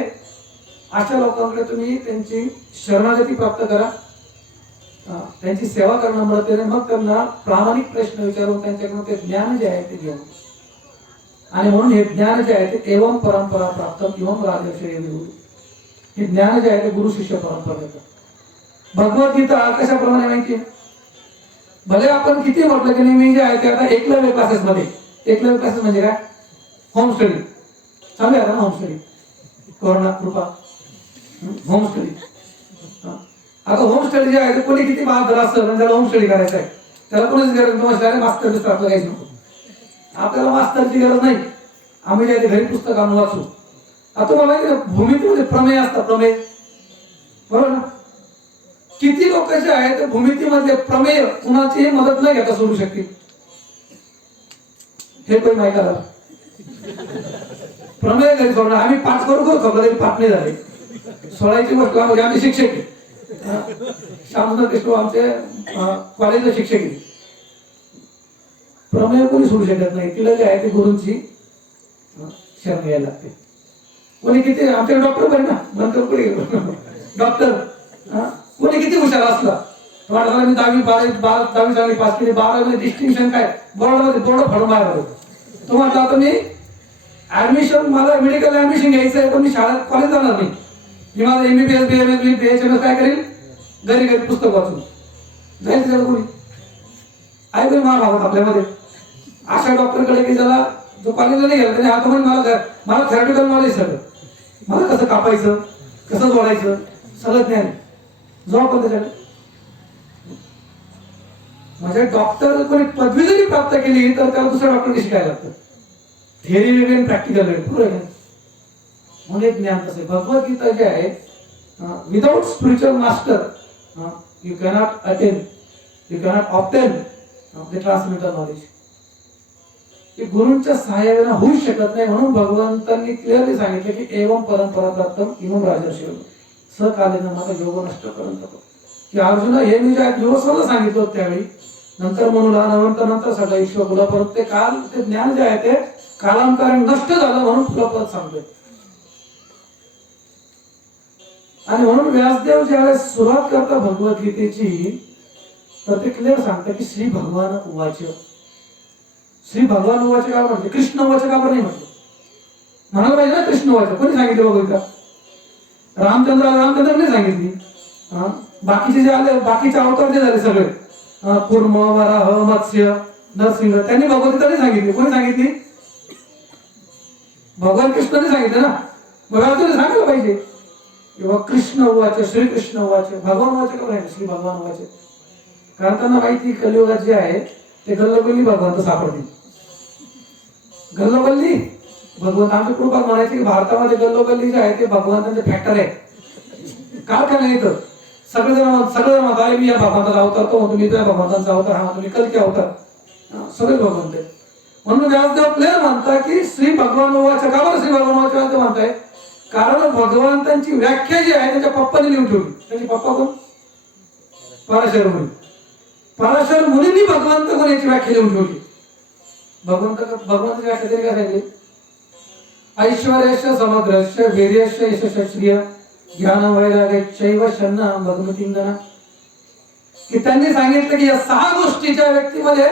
अशा लोकांकडे तुम्ही त्यांची शरणागती प्राप्त करा, त्यांची सेवा करणं मिळते. मग त्यांना प्रामाणिक प्रश्न विचारून त्यांच्याकडून ते ज्ञान जे आहे ते घेऊन. आणि म्हणून हे ज्ञान जे आहे ते एवं परंपरा प्राप्त एवं राजर्षी गुरु, हे ज्ञान जे आहे ते गुरु शिष्य परंपरा येतं. भगवद्गीता कशाप्रमाणे माहिती आहे, भले आपण किती म्हटलं की मी जे आहे ते आता एकलव्य क्लासेस मध्ये, एकलव्य क्लासेस म्हणजे काय, होम स्टडी चालू आहे ना, होम स्टडी, कोरोना कृपा होम स्टडी आता होम स्टडी जे आहे ते कोणी किती बहादर असतं म्हणजे त्याला होम स्टडी करायचं आहे, त्याला कोणीच गरज नसल्याने मास्तर बिस्तर आपलं काहीच नको. आपल्याला मास्तरची गरज नाही, आम्ही जे घरी पुस्तक आणून वाचू. आता तुम्हाला माहिती आहे भूमितीमध्ये प्रमेय असतात, प्रमेय बरोबर ना. किती लोक जे आहेत भूमितीमधले प्रमेय कुणाचीही मदत न घेता सोडू शकतील, हे पण माहिती आलं. प्रमेय घरी सोडणार, आम्ही पाठ करू खबर तरी पाठ नाही झाले. सोडायची गोष्ट म्हणजे आम्ही शिक्षक आहे, श्यामसुंदर कृष्ण आमचे कॉलेजला शिक्षक आहे. प्रमेय कोणी सोडू शकत नाही, तिला जे आहे ते गुरूंची शरण घ्यायला लागते. कोणी किती आमच्याकडे डॉक्टर पण ना, नंतर कुठे डॉक्टर कोणी किती हुशार असला तुम्हाला मी 10वी चांगली पास केली, 12वी डिस्टिंक्शन काय बोर्डामध्ये बोर्ड फाडून बाहेर आलो. तुम्हाला आता मी ऍडमिशन, मला मेडिकल ऍडमिशन घ्यायचं आहे पण मी शाळेत कॉलेज जाणार नाही. मी माझं MBBS BMS BHMS काय करेल, घरी घरी पुस्तक वाचून जाईल. त्याला कोणी आहे कोणी महाभारत आपल्यामध्ये अशा डॉक्टरकडे की ज्याला जो कॉलेजला नाही गेला त्याने आता म्हणजे मला थेरॅटिकल नॉलेज सगळं, मला कसं कापायचं कसं जोडायचं सगळं ज्ञान जो आपण त्याच्याकडे. म्हणजे डॉक्टर कोणी पदवी जरी प्राप्त केली तर त्याला दुसऱ्या डॉक्टर शिकायला लागतं. थेअरी वेगळी आणि प्रॅक्टिकल वेगळी, बरोबर आहे. म्हणजे ज्ञान कसं आहे, भगवद्गीता जे आहे without spiritual master you cannot attain, you cannot obtain the transmitter knowledge. हे गुरूंच्या सहाय्याने होऊ शकत नाही. म्हणून भगवंतांनी क्लिअरली सांगितलं की एवम परंपरा प्राप्तम इमम राजर्षी सहकालीन माझा योग नष्ट पर्यंत, की अर्जुन हे मी ज्या दिवसाला सांगितलं त्यावेळी, नंतर म्हणूला नंतर सगळं ईश्वर गुला परत ते काल ते ज्ञान जे आहे ते कालांतराने नष्ट झालं म्हणून तुला परत सांगतोय. आणि म्हणून व्यासदेव ज्यावेळेस सुरुवात करता भगवद्गीतेची तर ते क्लिअर सांगतात की श्री भगवान उवाच. श्री भगवान उवाच का म्हटले, कृष्ण उवाच का नाही म्हटलं, म्हणायला पाहिजे ना कृष्ण उवाच. कोणी सांगितलं भगवद्गीता? रामचंद्राने सांगितली. बाकीचे जे आले बाकीचे अवतार जे झाले सगळे कूर्म वराह मत्स्य नरसिंह त्यांनी भगवद्गीता सांगितली. कोणी सांगितली? भगवान कृष्णाने सांगितलं ना. भगवान सांगायला पाहिजे किंवा कृष्ण उवाच श्रीकृष्ण उवाच, भगवान उवाच का नाही श्री भगवान उवाच. कारण त्यांना माहिती कलियुगात जे आहे ते गल्लोगल्ली भगवंत सापडतील. गल्लोगल्ली भगवंत आमच्या कृपा म्हणायचे की भारतामध्ये गल्लोगल्ली जे आहे ते भगवंतांचे फॅक्टर आहे, कारखाना येतं. सगळेजण म्हणतात मी या भगवंताचा अवतार, तो म्हणतो मी त्या भगवंतांचा अवतार, हा तुम्ही कलकी अवतार, सगळे भगवंत आहे. म्हणून व्यासदेव प्लेअर म्हणतात की श्री भगवान उवाच. का बरं श्री भगवान उवाच म्हणताय? कारण भगवंतांची व्याख्या जी आहे त्याच्या पप्पाने लिहून ठेवली. त्यांचे पप्पा कोण? पराशर मुनी. पराशर मुनींनी भगवंत कोण याची व्याख्या लिहून ठेवली. भगवंताची व्याख्या तरी काय सांगितली? ऐश्वर्यश्च समग्रश्च वीर्यश्च यशश्रिय ज्ञान वैराग्यश्चैव शन्न भगवतींगना. की त्यांनी सांगितलं की या 6 गोष्टीच्या व्यक्तीमध्ये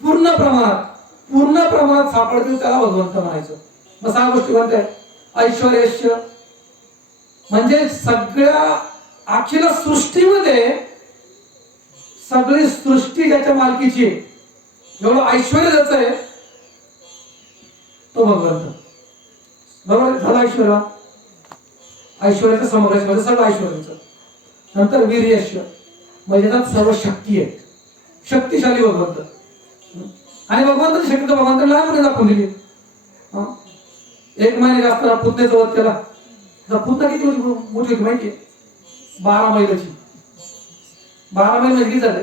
पूर्ण प्रमाणात सापडतील त्याला भगवंत म्हणायचं. मग 6 गोष्टी कोणत्या? ऐश्वर्यश्च म्हणजे सगळ्या अखिल सृष्टीमध्ये सगळी सृष्टी ज्याच्या मालकीची आहे, एवढं ऐश्वर्य ज्याचं आहे तो भगवंत. बरोबर झालं ऐश्वर्य. ऐश्वर्याचं समग्र म्हणजे सगळं ऐश्वर्याचं. नंतर वीर्यश्च म्हणजे त्यात सर्व शक्ती आहे, शक्तिशाली भगवंत. आणि भगवंताची शक्ती तर भगवंताला लहानपणी दाखवून दिली. 1 महिन्याच्या असताना पुतण्याचा वध केला. पुतना किती मोठी होती माहितीये? 12 महिन्याची. 12 महिने म्हणजे किती झाले?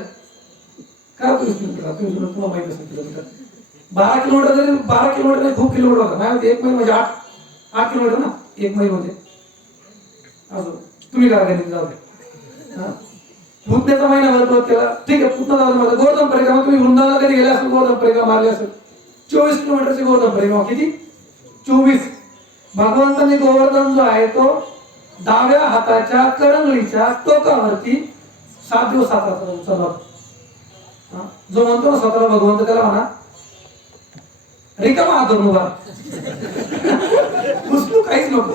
काय तुम्हाला माहित असेल किलोमीटर. 12 किलोमीटर जरी 12 किलोमीटर खूप किलोमीटर होता. नाही 1 महिने म्हणजे 8 किलोमीटर ना 1 महिने म्हणजे. असं तुम्ही करा काही जाऊ दे. पुतण्याचा महिना भरतो त्याला ठीक आहे. पुतना जाऊ दे. गोवर्धन परिक्रमा तुम्ही वृंदावनाला कधी गेले असेल, गोवर्धन परिक्रमा मारली असेल. 24 किलोमीटरची गोवर्धन परिक्रमा. किती? 24. भगवंतांनी गोवर्धन जो आहे तो डाव्या हाताच्या करंगळीच्या टोकावरती 7 दिवस 7 रात्र उचलला. जो म्हणतो ना स्वतःला भगवंत त्याला म्हणा रिकामा हात धरून उभा. उचलू काहीच नको.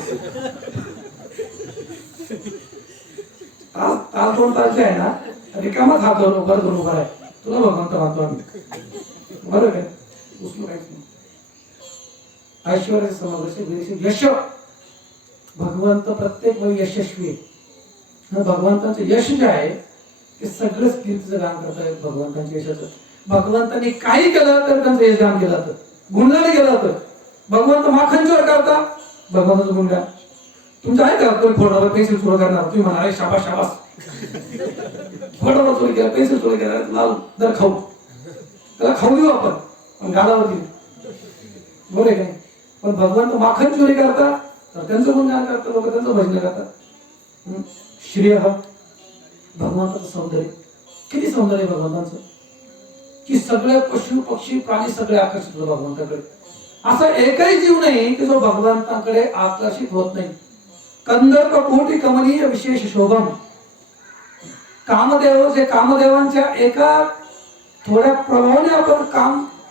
ताल 2 तास जे आहे ना रिकामाच हात धरून उभा आहे. तुला भगवंत मानतो आम्ही. बरोबर आहे. उचलू काहीच नाही. ऐश्वर्य समग्र यश. भगवंत प्रत्येक वेळी यशस्वी आहे. भगवंताचं यश जे आहे ते सगळंच कीर्तीचं गान करतायत भगवंतांच्या यशाचं. भगवंतांनी काही केलं तर त्यांचं यश गान केलं जातं, गुणगान केलं जातं. भगवंत माखनचोर करता, भगवंताचं गुणगान. तुमचं आहे का कोणी खोडवर पेन्सिल चोरी करणार, तुम्ही म्हणा अरे शाबास शाबास, खोडवर चोरी केला, पेन्सिल चोरी केला, लाव जर खाऊ, त्याला खाऊ देऊ आपण, पण गाडावरती बरोबर आहे काय. पण भगवंत माखन चोरी करता तर त्यांचं गुणगान करतात लोक, त्यांचं भजन करतात. श्रेय भगवंताचं सौंदर्य, किती सौंदर्य भगवंतांचं की सगळे पशु पक्षी प्राणी सगळे आकर्षित होतात भगवंताकडे. असा एकही जीव नाही की जो भगवंताकडे आकर्षित होत नाही. कंदर्प कोटी कमनीय विशेष शोभम. कामदेव जे कामदेवांच्या एका थोड्या प्रभावाने आपण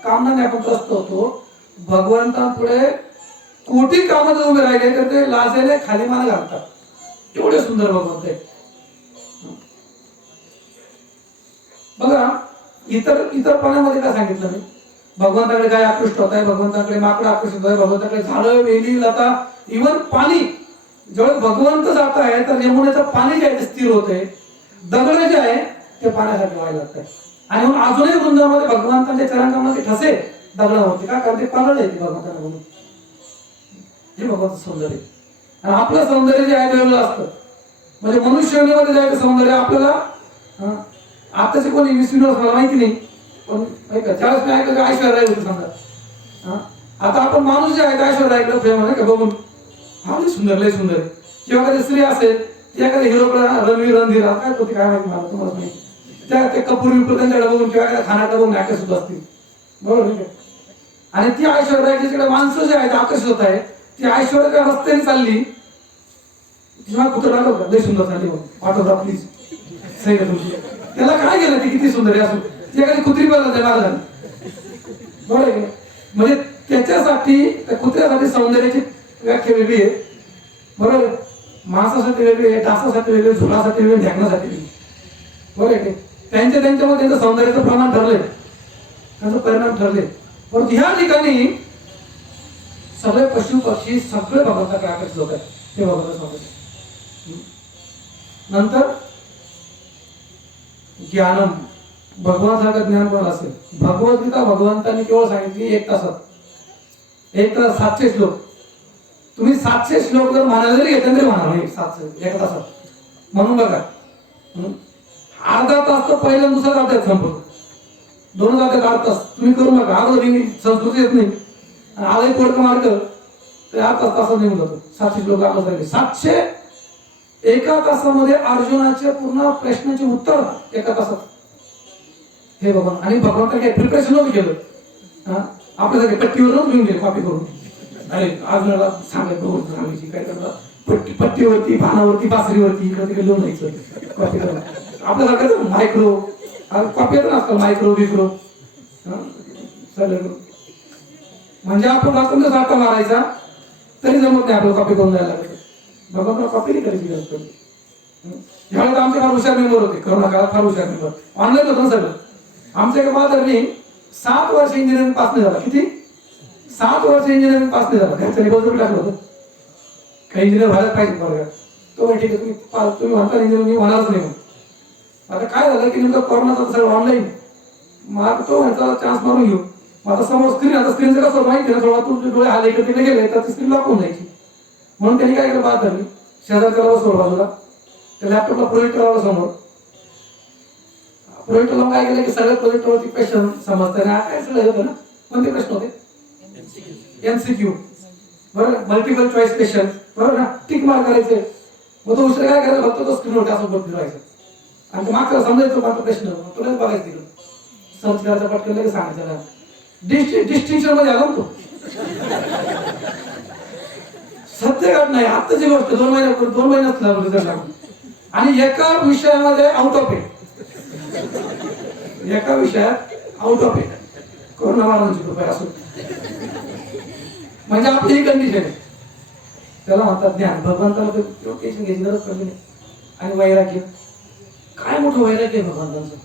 कामनाने आपण त्रस्त होतो, भगवंतांपुढे कोटी कामदेव उभे राहिले तर ते लाजेने खाली मान घालतात. एवढे सुंदर भगवंत आहे. बघा इतर प्राण्यामध्ये काय सांगितलं मी, भगवंताकडे काय आकृष्ट होत आहे, भगवंताकडे माकड आकर्षित होत आहे, भगवंताकडे झाडं वेली लता इव्हन पाणी. जेव्हा भगवंत जात आहे तर यमुनेचं पाणी जे आहे ते स्थिर होते, दगड जे आहे ते पाण्यासाठी व्हायला लागतात. आणि म्हणून अजूनही वृंदामध्ये भगवंतांच्या चरणामध्ये ठसे दगडावरती का, कारण ते पागळ आहे भगवंतांना म्हणून. हे भगवंत सौंदर्य. आणि आपलं सौंदर्य जे आहे ते वेगळं असतं. म्हणजे मनुष्यमध्ये जे आहे ते सौंदर्य आपल्याला आताचे कोणी विसरून मला माहिती नाही, पण ज्यावेळेस मी ऐकलं ऐश्वर्या राय होती समजा, आता आपण माणूस जे आहे ते ऐश्वर्या रायकडे प्रेम आहे का बघून हा लय सुंदर लय सुंदर. किंवा एखादी स्त्री असेल ती एखाद्या हिरोकडे रणवीर रणधीर काय होती काय माहिती मला, तुम्हाला नाही त्या ते कपूर विपूर त्यांच्याकडे बघून किंवा एखाद्या खानाकडे बघून आकर्षित असतील बरोबर. आणि ती ऐश्वर्या रायकडे माणसं जे आहेत आकर्षित होत आहे, ती ऐश्वर्या रस्त्याने चालली किंवा कुठं राहिलो का लय सुंदर चालली ऑटोग्राफ प्लीज सही का तुमची. त्याला काय केलं ती किती सुंदर आहे असून ती एखादी कुत्री बघा झाली बरोबर आहे. म्हणजे त्याच्यासाठी त्या कुत्र्यासाठी सौंदर्याची व्याख्या वेगळी आहे बरोबर. मांसासाठी वेगळी आहे, डासासाठी वेगळी, झुलासाठी वेगळी, ढेकण्यासाठी वेगळी बरोबर आहे. त्यांच्यामध्ये त्यांचं सौंदर्याचं प्रमाण ठरलंय, त्यांचा परिणाम ठरले. परंतु ह्या ठिकाणी सगळे पशु पक्षी सगळे भगवंताकडे आकर्षित होत आहेत, ते भगवंत सौंदर्य. नंतर ज्ञानम, भगवंताचं ज्ञान कोण असेल. भगवद्गीता भगवंतांनी केवळ सांगितली 1 तासात, 1 तास 700 श्लोक. तुम्ही 700 श्लोक जर म्हणाले तरी घेतले तरी म्हणा नाही 700 1 तासात. म्हणून बघा अर्धा तास तर पहिला दुसरा जातात संपत, 2 जातात 8 तास. तुम्ही करून बघा, अगोदर संस्कृती येत नाही आणि आलाही कोडक मार्ग तर 8 तासात निघून जातो. 700 श्लोक आपलं झाले 700. 1 तासामध्ये अर्जुनाचे पूर्ण प्रश्नाचे उत्तर 1 तासात. हे भगवान. आणि भगवंताने काही प्रिपरेशन नव्हतं केलं, आपल्यासाठी पट्टीवरच घेऊन गेले कॉपी करून. अरे अर्जुनाला सांगायची काय करतात पट्टीवरती भानावरती बासरीवरती इकडे तिकडे लिहून जायचं कॉपी करून. आपल्याला मायक्रो कॉपी येतं ना आजकाल, मायक्रो विक्रो सगळं. म्हणजे आपण वाचून जर साठा मारायचा तरी जमत नाही आपल्याला कॉपी करून जायला लागतं. भगवंताला कॉपी नाही करायची गरज पडली. ह्यावेळेस आमचे फार हुशार मेंबर होते, करोना काळात फार हुशार मेंबर, ऑनलाईन होतं ना सगळं. आमच्या एका फादरनी 7 वर्ष इंजिनिअरिंग पास नाही झाला. किती? 7 वर्ष इंजिनिअरिंग पास नाही झाला. त्यांचं रिपोर्ट टाकलं होतं काही इंजिनियर व्हायला पाहिजे वर्गात. तो म्हणजे ठीक आहे तुम्ही म्हणता इंजिनियर मी होणारच नाही. आता काय झालं की नेमकं कोरोनाचा सगळं ऑनलाईन, मग तो ह्याचा चान्स मारून घेऊ. मग आता समोर स्क्रीन, आता स्क्रीनचं कसं माहिती ना, थोडा तुमचे डोळे हाल इकडे तिकडे गेले तर स्क्रीन लॉक होऊन जायची. म्हणून त्यांनी काय केलं बाद धरली, शेजारच्या बसवलं बाजूला, त्या लॅपटॉपला प्रोजेक्टर लावलं समोर. प्रोजेक्टर लावून काय केलं की सगळ्या प्रोजेक्टरवरती क्वेश्चन समजतात. काय सगळं होतं ना, कोणते प्रश्न होते? MCQ बरोबर, मल्टिपल चॉईस क्वेश्चन बरोबर ना, टिक मार्क करायचे. मग तो उशिरा काय करायचं, फक्त तो स्क्रीनवर असं बघत राहायचं आणि ते मागचं समजायचं मात्र प्रश्न तुलाच बघायचं तिकडं, सर्च करायचा पटकन लगेच सांगायचं. डिस्टिंक्शन मध्ये आला तो सत्य घट नाही. आत्ताची गोष्ट 2 महिन्यात रिझल्ट लागला आणि एका विषयामध्ये आउट ऑफ आहे, एका विषयात आउट ऑफ आहे. कोरोना महाराजांची कृपा असो. म्हणजे आपली ही कंडिशन आहे. त्याला म्हणतात ज्ञान. भगवंताला टेन्शन घ्यायची गरज पडली नाही. आणि वैराग्य, काय मोठं वैराग्य आहे भगवंतांचं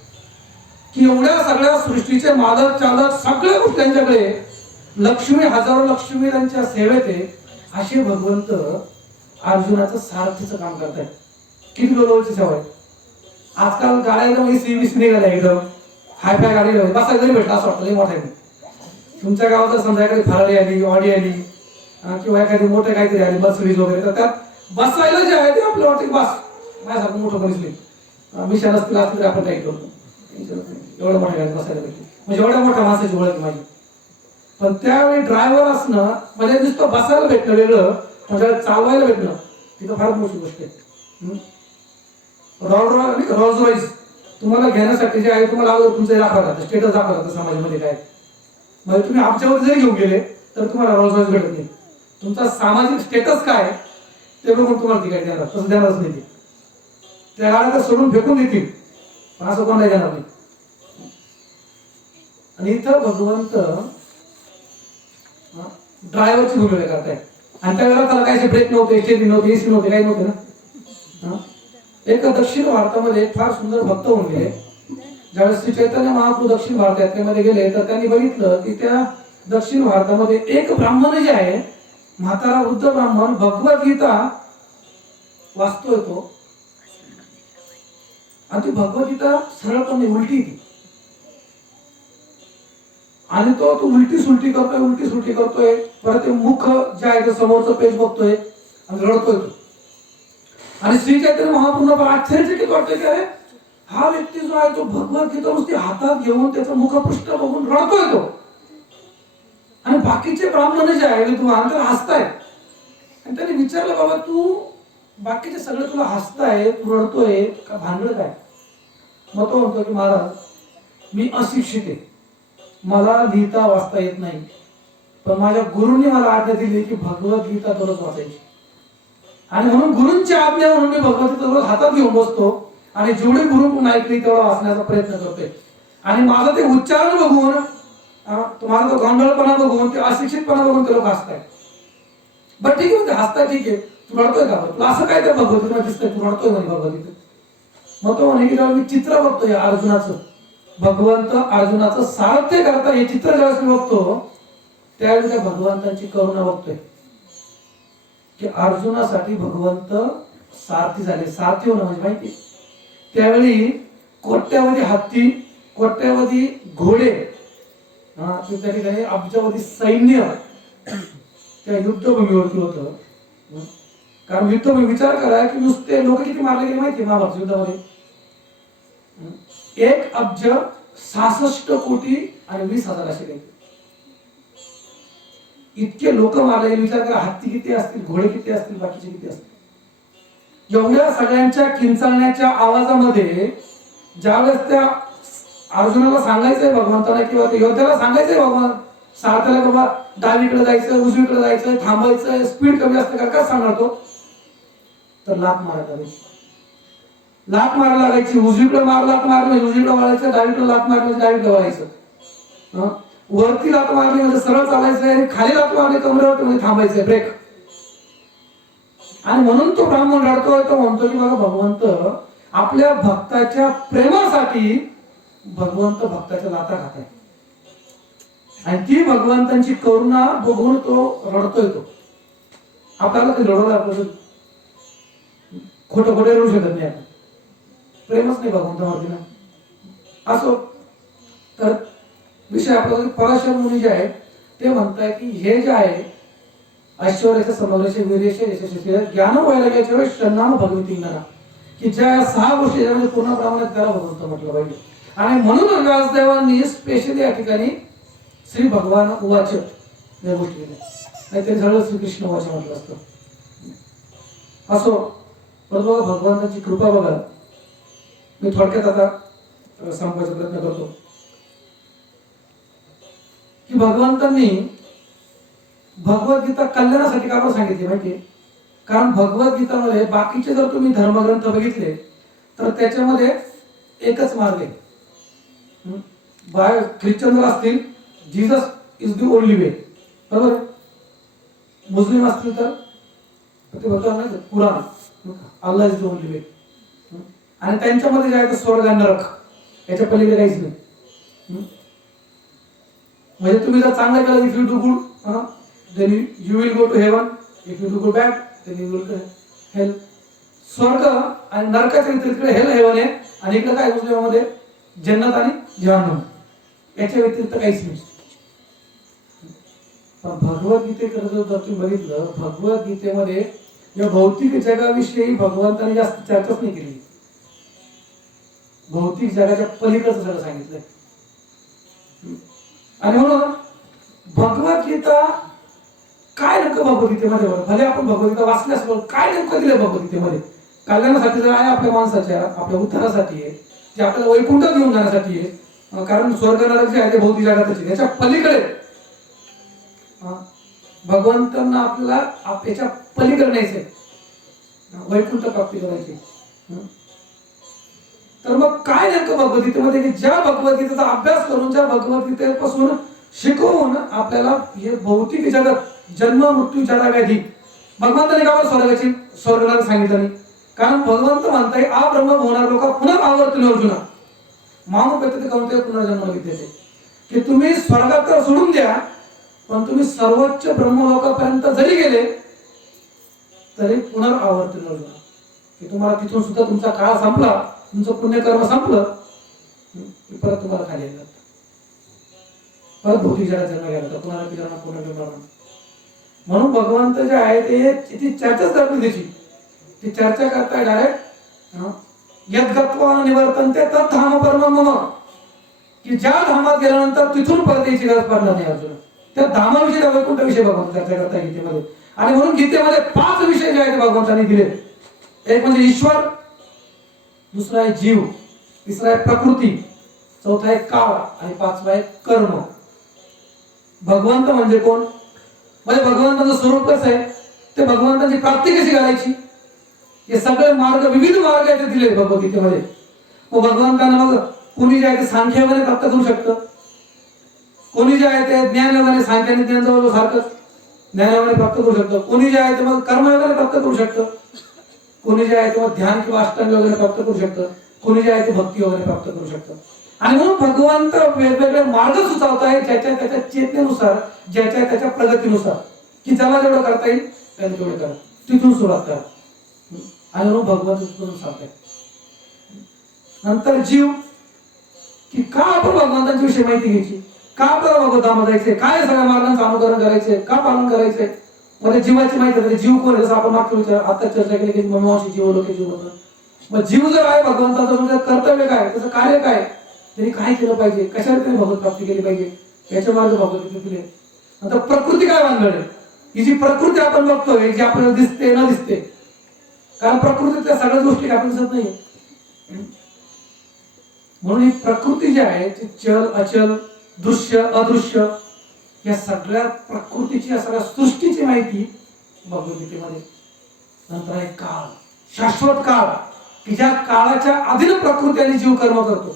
की एवढ्या सगळ्या सृष्टीचे मालक चालक सगळ्या गोष्टी त्यांच्याकडे, लक्ष्मी हजारो लक्ष्मी त्यांच्या सेवेत आहे. असे भगवंत अर्जुनाचं सारथीचं काम करतायत. किती लोकांची सवय. आजकाल गाड्या एकदम एसी बीसी निघाल्या एकदम हाय फाय गाडी बसा घरी भेटला असं वाटतं लई मोठ्या. तुमच्या गावात समजा एखादी फरारी आली ऑडी आली किंवा एखादी मोठं काहीतरी आली मर्सिडीज वगैरे तर त्यात बसायला जे आहे ते आपलं वाटतं की बस माझ्यासारखं मोठं कोणीच नाही. मिशन असतील असतील तर आपण काही करतो एवढ्या मोठ्या गाडीत बसायला पाहिजे म्हणजे एवढ्या मोठ्या माणसाची ओळख माझी. पण त्यावेळी ड्रायव्हर असणं म्हणजे नुसतं बसायला भेटणं वेगळं म्हणजे चालवायला भेटणं तिथं फार मोठी गोष्ट आहे. रोल्स रॉईस तुम्हाला घेण्यासाठी जे आहे तुम्हाला अगोदर तुमचं दाखवा लागतं स्टेटस दाखवा लागतं समाजामध्ये काय. म्हणजे तुम्ही आमच्यावर जरी घेऊन गेले तर तुम्हाला रोल्स रॉईस भेटत नाही. तुमचा सामाजिक स्टेटस काय ते बघून तुम्हाला ती काय देणार तसं देणारच नाही. त्या गाड्या तर सोडून फेकून देतील पण असं कोणाला देणार नाही. आणि इथं भगवंत ड्रायव्हरची भूमिका करताय आणि त्यावेळेला त्याला काय ब्रेक नव्हते स्टेरिंग नव्हते एसी नव्हते काही नव्हते ना. एक दक्षिण भारतामध्ये फार सुंदर भक्त होऊन गेले. ज्यावेळेस श्री चैतन्य महाप्रभू दक्षिण भारत यात्रेमध्ये गेले तर त्यांनी बघितलं की त्या दक्षिण भारतामध्ये एक ब्राह्मण जे आहे म्हातारा वृद्ध ब्राह्मण भगवद्गीता वाचतोय तो आणि ती भगवद्गीता सरळपणे उलटी ती आणि तो उलटी सुलटी करतोय परत ते मुख जे आहे ते समोरचं पेज बघतोय आणि रडतोय तो. आणि श्री चैतन्य महाप्रभूंना आश्चर्यचकित वाटतं की अरे हा व्यक्ती जो आहे तो भगवद्गीता नुसती हातात घेऊन त्याचं मुखपृष्ठ बघून रडतोय तो. आणि बाकीचे ब्राह्मण जे आहे तू अंतर हसताय आणि त्यांनी विचारलं बाबा तू बाकीचे सगळे तुला हसताय तू रडतोय का भांडण काय. मग तो म्हणतो की महाराज मी अशिक्षित आहे मला लिहिता वाचता येत नाही पण माझ्या गुरूंनी मला आज्ञा दिली की भगवद्गीता दररोज वाचायची आणि म्हणून गुरूंची आज्ञा म्हणून मी भगवद्गीता दररोज हातात घेऊन बसतो आणि जेवढे गुरु ऐकली तेवढा वाचण्याचा प्रयत्न करतोय. आणि माझा ते उच्चारण बघून तुम्हाला तो गोंधळपणा बघून ते अशिक्षितपणा बघून ते लोक हसताय. बरं ठीक आहे म्हणजे हसताय ठीक आहे तू रडतोय का तुला असं काय त्या भगवद्गीता दिसतंय तू रडतोय म्हणे भगवद्गीता. मग तो म्हणे की जेव्हा मी चित्र बघतोय अर्जुनाचं भगवंत अर्जुनाचं सारथ्य करता हे चित्र ज्यावेळेस मी बघतो त्यावेळी त्या भगवंतांची करुणा बघतोय की अर्जुनासाठी भगवंत सारथी झाले. सारथी होणं म्हणजे माहिती त्यावेळी कोट्यावधी हत्ती कोट्यावधी घोडे त्या ठिकाणी अब्जावधी सैन्य त्या युद्धभूमीवरती होतं. कारण युद्धभूमी विचार करा की नुसते लोक किती मारले गेले माहिती महाभारत युद्धामध्ये 1,66,20,000 असे काही इतके लोक मारले. विचार करा हत्ती किती असतील घोडे किती असतील बाकीचे किती असतील. एवढ्या सगळ्यांच्या किंचाळण्याच्या आवाजामध्ये ज्यावेळेस त्या अर्जुनाला सांगायचंय भगवंताला किंवा त्या योद्ध्याला सांगायचंय भगवान सारथ्याला बाबा डावीकडे जायचं उजवीकडे जायचं थांबायचं स्पीड कमी असते का काय सांगणार तो तर लाथ मारायला लागायची. उजवीकडे लाथ मारली उजवीकडे वळायचं डावीकडे लाथ मारली डावीकडे वळायचं. वरती लाथ मारली म्हणजे सरळ चालायचंय आणि खाली लाथ मारली कमरेवरती म्हणजे थांबायचंय ब्रेक. आणि म्हणून तो ब्राह्मण रडतोय तो म्हणतो की बघा भगवंत आपल्या भक्ताच्या प्रेमासाठी भगवंत भक्ताच्या लाथा खात आहे आणि ती भगवंतांची करुणा बघून तो रडतोय. तो आपल्याला ते रडवलं आपलं खोटं रडू शकत नाही आपण प्रेमच नाही भगवंतावरती ना. असो तर विषय आपला पराशर मुनी जे आहे ते म्हणताय की हे जे आहे ऐश्वर्याचे समग्रचे वीर्यचे यशस्वी ज्ञान वैराग्याच्या वेळेस शरणाम भगवती इंगना की ज्या 6 गोष्टी ज्यामध्ये पूर्ण प्रमाणात त्याला भगवंत म्हटलं पाहिजे. आणि म्हणून व्यासदेवांनी स्पेशली या ठिकाणी श्री भगवान उवाच या गोष्टी केल्या नाहीतरी सगळं श्रीकृष्ण उवाच म्हटलं असतं. असो परंतु भगवंताची कृपा बघा मी थोडक्यात आता सांगण्याचा प्रयत्न करतो की भगवंतांनी भगवद्गीता कल्याणासाठी का सांगितली माहितीये. कारण भगवद्गीतामध्ये बाकीचे जर तुम्ही धर्मग्रंथ बघितले तर त्याच्यामध्ये एकच मार्ग आहे. ख्रिश्चन जर असतील Jesus is the only way बरोबर. मुस्लिम असतील तर ते बोलतात नाही Quran Allah is the only way. आणि त्यांच्यामध्ये जे आहे ते स्वर्ग आणि नरक याच्या पलीकडे काहीच नाही. म्हणजे तुम्ही जर चांगलं केलं if you do good then you will go to heaven. If you do go bad then you will go to hell. स्वर्ग आणि नरकाच्या व्यतिरिक्त हेल हेवन आहे, आणि इकडे काय मुस्लिमांमध्ये जन्नत आणि जहन्नम, याच्या व्यतिरिक्त काहीच नाही. पण भगवद्गीतेकडे जर तुम्ही बघितलं, भगवद्गीतेमध्ये या भौतिक जगाविषयी भगवंताने जास्त चर्चाच नाही केली. भौतिक जगाच्या पलीकडचं सगळं सांगितलंय. आणि म्हणून भगवद्गीता काय नेमकं भगवद्गीतेमध्ये, भले आपण भगवद्गीता वाचल्यास काय नेमकं दिलं भगवद्गीतेमध्ये, कल्याणासाठी जर आहे, आपल्या माणसाच्या आपल्या उद्धारासाठी आहे, जे आपल्याला वैकुंठ घेऊन जाण्यासाठी आहे. कारण स्वर्ग नरक जे आहे ते भौतिक जगातच आहे, याच्या पलीकडे भगवंतांना आपल्याला याच्या पलीकडे न्यायचंय, वैकुंठ प्राप्ती करायची. तर मग काय नेमकं भगवद्गीतेमध्ये, की ज्या भगवद्गीतेचा अभ्यास करून, ज्या भगवद्गीतेपासून शिकवून आपल्याला हे भौतिक जगत जन्म मृत्यू जरा व्याधी, भगवंताने का स्वर्गाची स्वर्गाला सांगितलं नाही? कारण भगवंत म्हणताय आ ब्रह्म होणार लोक पुन्हा आवर्तन अर्जुना मानव व्यक्ती कोणत्या पुनर्जन्म विद्यते, की तुम्ही स्वर्गात तर सोडून द्या, पण तुम्ही सर्वोच्च ब्रह्मलोकापर्यंत जरी गेले तरी पुनरावर्तन अर्जुना, की तुम्हाला तिथून सुद्धा तुमचा काळ संपला, तुमचं पुण्यकर्म संपलं की परत तुम्हाला खाली येतात, परत भौतिक जगात जन्म घ्यायला तर पुन्हा पिलांना पुनर्जन्म. म्हणून भगवंत जे आहे ते ती चर्चाच करतो, ती चर्चा करताय डायरेक्ट यद्गत्वा निवर्तन्ते तत् धाम परमं मम, की ज्या धामात गेल्यानंतर तिथून परत यायची गरज पडणार नाही अर्जुन. त्या धामाविषयी त्या वैकुंठाविषयी भगवंत चर्चा करताय गीतेमध्ये. आणि म्हणून गीतेमध्ये 5 विषय जे आहेत भगवंतांनी दिले. एक म्हणजे ईश्वर, दुसरा आहे जीव, तिसरा आहे प्रकृती, चौथा आहे काळ आणि 5वा आहे कर्म. भगवंत म्हणजे कोण, म्हणजे भगवंताचं स्वरूप कसं आहे, ते भगवंताची प्राप्ती कशी करायची, हे सगळे मार्ग, विविध मार्ग आहेत दिले भगवद्गीतेमध्ये. मग भगवंतांना मग कोणी जे आहे ते सांख्ययोगाने प्राप्त करू शकतं, कोणी जे आहे ते ज्ञानयोगाने, सांख्याने ज्ञान जवळ सारखंच ज्ञानयोगाने प्राप्त करू शकतं, कोणी जे आहे ते मग कर्मयोगाने प्राप्त करू शकतं, कोणी जे आहे ते मग ध्यान किंवा अष्टांग योगाने प्राप्त करू शकतं, कोणी जे आहे ते भक्ती योगाने प्राप्त करू शकतं. आणि म्हणून भगवंत वेगवेगळे मार्ग सुचवत आहे, ज्याच्या त्याच्या चेतनेनुसार, ज्याच्या त्याच्या प्रगतीनुसार, की ज्याला जेवढं करता येईल त्याला तेवढं करा, तिथून सुरुवात करा. आणि म्हणून भगवंत तिथून सांगताय. नंतर जीव, की का आपण भगवंतांच्या विषयी माहिती घ्यायची, का आपल्याला भगवंतामध्ये जायचंय, काय सगळ्या मार्गांचं अनुकरण करायचंय, का पालन करायचंय, मध्ये जीवाची माहिती आहे. जीव कोण, जसं आपण मागच्या विचार आता चर्चा केली की मनुष्य जीव लोक जीव होतं. मग जीव जर आहे भगवंताचं, म्हणजे कर्तव्य काय, त्याचं कार्य काय, त्यांनी काय केलं पाहिजे, कशावर त्यांनी भगवत प्राप्ती केली पाहिजे, याच्या मार्ग भगवत दिले. नंतर प्रकृती काय बांधणार, ही जी प्रकृती आपण बघतोय, जी आपल्याला दिसते न दिसते, कारण प्रकृतीतल्या सगळ्या गोष्टी आपण दिसत नाही. म्हणून ही प्रकृती जी आहे ती चल अचल, दृश्य अदृश्य, या सगळ्या प्रकृतीची, या सगळ्या सृष्टीची माहिती भगवद्गीतेमध्ये. नंतर आहे काळ, शाश्वत काळ, की ज्या काळाच्या अधीन प्रकृती आणि जीव कर्म करतो,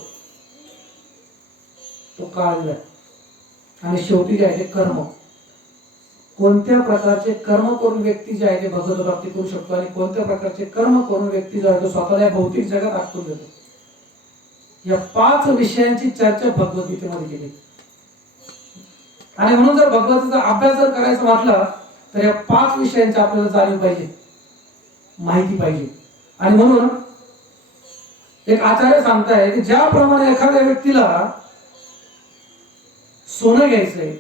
तो काळ दिलाय. आणि शेवटी जे आहे ते कर्म, कोणत्या प्रकारचे कर्म करून व्यक्ती जे आहे ते भगवत प्राप्ती करू शकतो, आणि कोणत्या प्रकारचे कर्म करून व्यक्ती जो आहे तो स्वतःला या भौतिक जगात आटकून देतो. या 5 विषयांची चर्चा भगवद्गीतेमध्ये केली. आणि म्हणून जर भगवद्गीतेचा अभ्यास जर करायचा म्हटलं तर या 5 विषयांची आपल्याला जाणीव पाहिजे, माहिती पाहिजे. आणि म्हणून एक आचार्य सांगताय की ज्याप्रमाणे एखाद्या व्यक्तीला सोनं घ्यायचंय,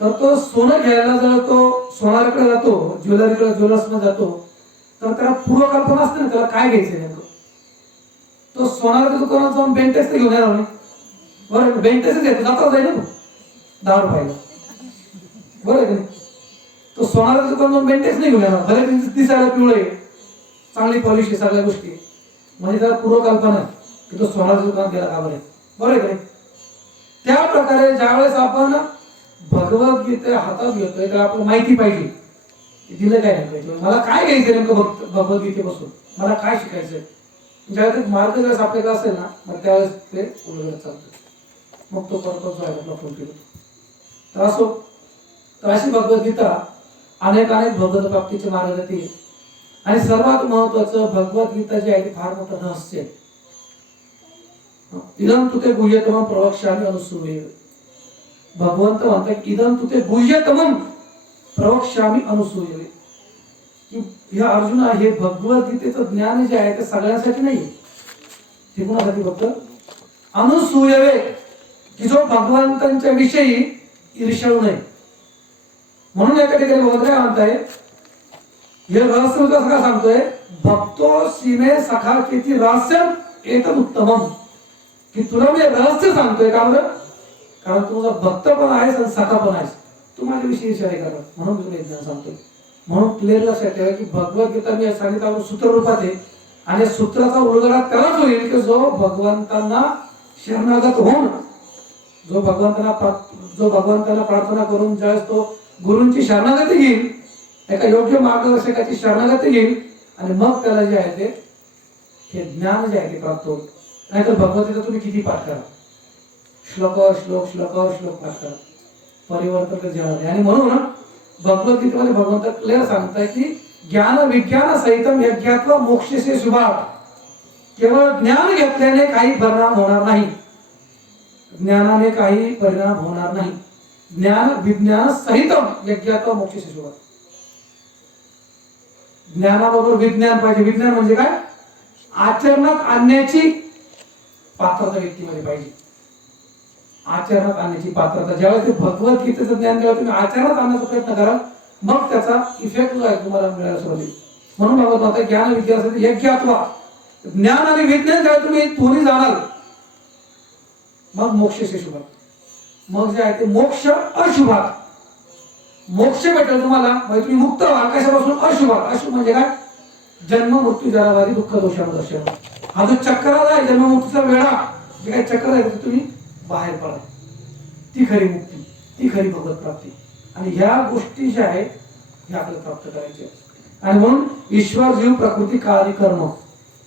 तर तो सोनं घ्यायला जर तो सोनाराकडे जातो, ज्वेलरीकडे, ज्वेलर्समध्ये जातो, तर त्याला पूर्वकल्पना असते ना त्याला काय घ्यायचंय नेमकं. तो सोनाराच्या दुकानात जाऊन बेंटेक्स घेऊन येणार नाही, बरं, बेंटेक्स घेतो जाता जाईल ना 10 रुपयाला, बरं. तो सोनाराच्या दुकानात जाऊन बेंटेक्स नाही घेऊन येणार, भले दिसायला पिवळे, चांगली पॉलिश आहे, सगळ्या गोष्टी, म्हणजे त्याला पूर्वकल्पना आहे की तो सोनाराच्या दुकानात गेला का बरं, बरं आहे. त्या प्रकारे ज्यावेळेस आपण भगवद्गीता हातात घेतोय तर आपल्याला माहिती पाहिजे की दिलं काय नाही, मला काय घ्यायचं नेमकं भगवद्गीतेपासून, मला काय शिकायचंय. ज्यावेळेस मार्ग ज्यावेळेस आपल्याकडे असेल ना, मग त्यावेळेस ते उलगडत चालतं, मग तो करतो जो आहे आपला फुलफिल होतो. तर असो, तर अशी भगवद्गीता अनेक भगवत प्राप्तीचे मार्ग देते. आणि सर्वात महत्वाचं, भगवद्गीता जी आहे ती फार मोठं रहस्य आहे. इदं तुते गुह्यतमं प्रवक्ष्यामि अनुसूये, भगवंत म्हणतात इदं तुते गुह्यतमं प्रवक्ष्यामि अनुसूये, की हे अर्जुना, हे भगवद्गीतेचं ज्ञान जे आहे ते सगळ्यांसाठी नाही, ते कुणासाठी? फक्त अनुसूयवे, की जो भगवंतांच्या विषयी ईर्ष्याळू नाही. म्हणून एका ठिकाणी भगवंत काय म्हणताय, हे रहस्य कसं का सांगतोय, भक्तो सीमे सखा केती रहस्यम एतद उत्तमम, की तुला मी रहस्य सांगतोय का बरं? कारण तू माझा भक्त पण आहेस आणि सखा पण आहेस, तू माझ्याविषयी ईर्ष्या नाही करत, म्हणून मी तुला हे ज्ञान सांगतोय. म्हणून क्लिअर लक्षात ठेवा की भगवद्गीता मी सांगितलं सूत्र रूपात आहे, आणि सूत्राचा उलगडा त्यालाच होईल की जो भगवंतांना शरणागत होऊन, जो भगवंतांना प्रार्थना करून ज्यावेळेस तो गुरूंची शरणागती घेईल, एका योग्य मार्गदर्शकाची शरणागती घेईल, आणि मग त्याला जे आहे ते हे ज्ञान जे आहे ते प्राप्त होईल. नाहीतर भगवद्गीता तुम्ही किती पाठ करा, श्लोकावर श्लोक पाठ करा, परिवर्तन कधी येणार नाही. आणि म्हणून भगवद्गीतेमध्ये भगवंत क्लिअर सांगताय की ज्ञान विज्ञान सहितम यज्ञात्व मोक्षसे शुभात, केवळ ज्ञान घेतल्याने काही परिणाम होणार नाही, ज्ञानाने काही परिणाम होणार नाही. ज्ञान विज्ञान सहितम यज्ञात्व मोक्षसे शुभात. ज्ञानाबरोबर विज्ञान पाहिजे. विज्ञान म्हणजे काय? आचरणात आणण्याची पात्रता व्यक्तीमध्ये पाहिजे. आचरणात आणण्याची पात्रता, ज्यावेळेस ते भगवद्गीतेचं ज्ञान जेव्हा तुम्ही आचरणात आणण्याचा प्रयत्न कराल, मग त्याचा इफेक्ट जो आहे तुम्हाला मिळायला सुरुवात होईल. म्हणून बाबा आता ज्ञान विज्ञान यज्ञात्वा, ज्ञान आणि विज्ञान जेव्हा तुम्ही दोन्ही जाणाल, मग मोक्षसे शुभात. मग जे आहे ते मोक्ष अशुभात, मोक्ष भेटेल तुम्हाला, म्हणजे तुम्ही मुक्त व्हाल कशापासून? अशुभात. अशुभ म्हणजे काय? जन्म मृत्यू जरावारी दुःख दोषानुदर्शन, हा जो चक्राला आहे जन्म मृत्यूचा वेळा, जे काही चक्र आहे ते तुम्ही बाहेर पडा, ती खरी मुक्ती, ती खरी भगवत प्राप्ती. आणि ह्या गोष्टी ज्या आहेत ह्या आपल्याला प्राप्त करायच्या. आणि म्हणून ईश्वर जीव प्रकृती कार्य कर्म,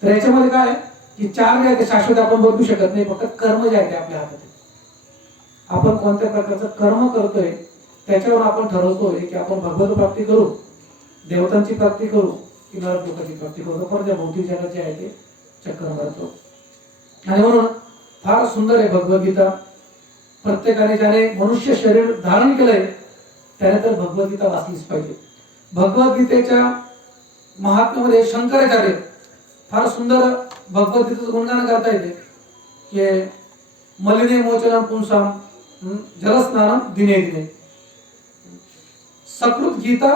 तर याच्यामध्ये काय आहे की चार जे आहे ते शाश्वत आपण बदलू शकत नाही, फक्त कर्म जे आहे ते आपल्या हातात आहे. आपण कोणत्या प्रकारचं कर्म करतोय त्याच्यावर आपण ठरवतोय की आपण भगवत प्राप्ती करू, देवतांची प्राप्ती करू, की नरक लोकांची प्राप्ती करू. पण त्या भौतिक जगात जे आहे ते चक्र मारतो. आणि म्हणून फार सुंदर आहे भगवद्गीता. प्रत्येकाने ज्याने मनुष्य शरीर धारण केलंय त्याने तर भगवद्गीता वाचलीच पाहिजे. भगवद्गीतेच्या महात्म्यामध्ये शंकराचार्य फार सुंदर भगवद्गीतेचं गुणगान करता येते की मलिने मोचनम पुंसाम जलस्नानम दिने दिने सकृत गीता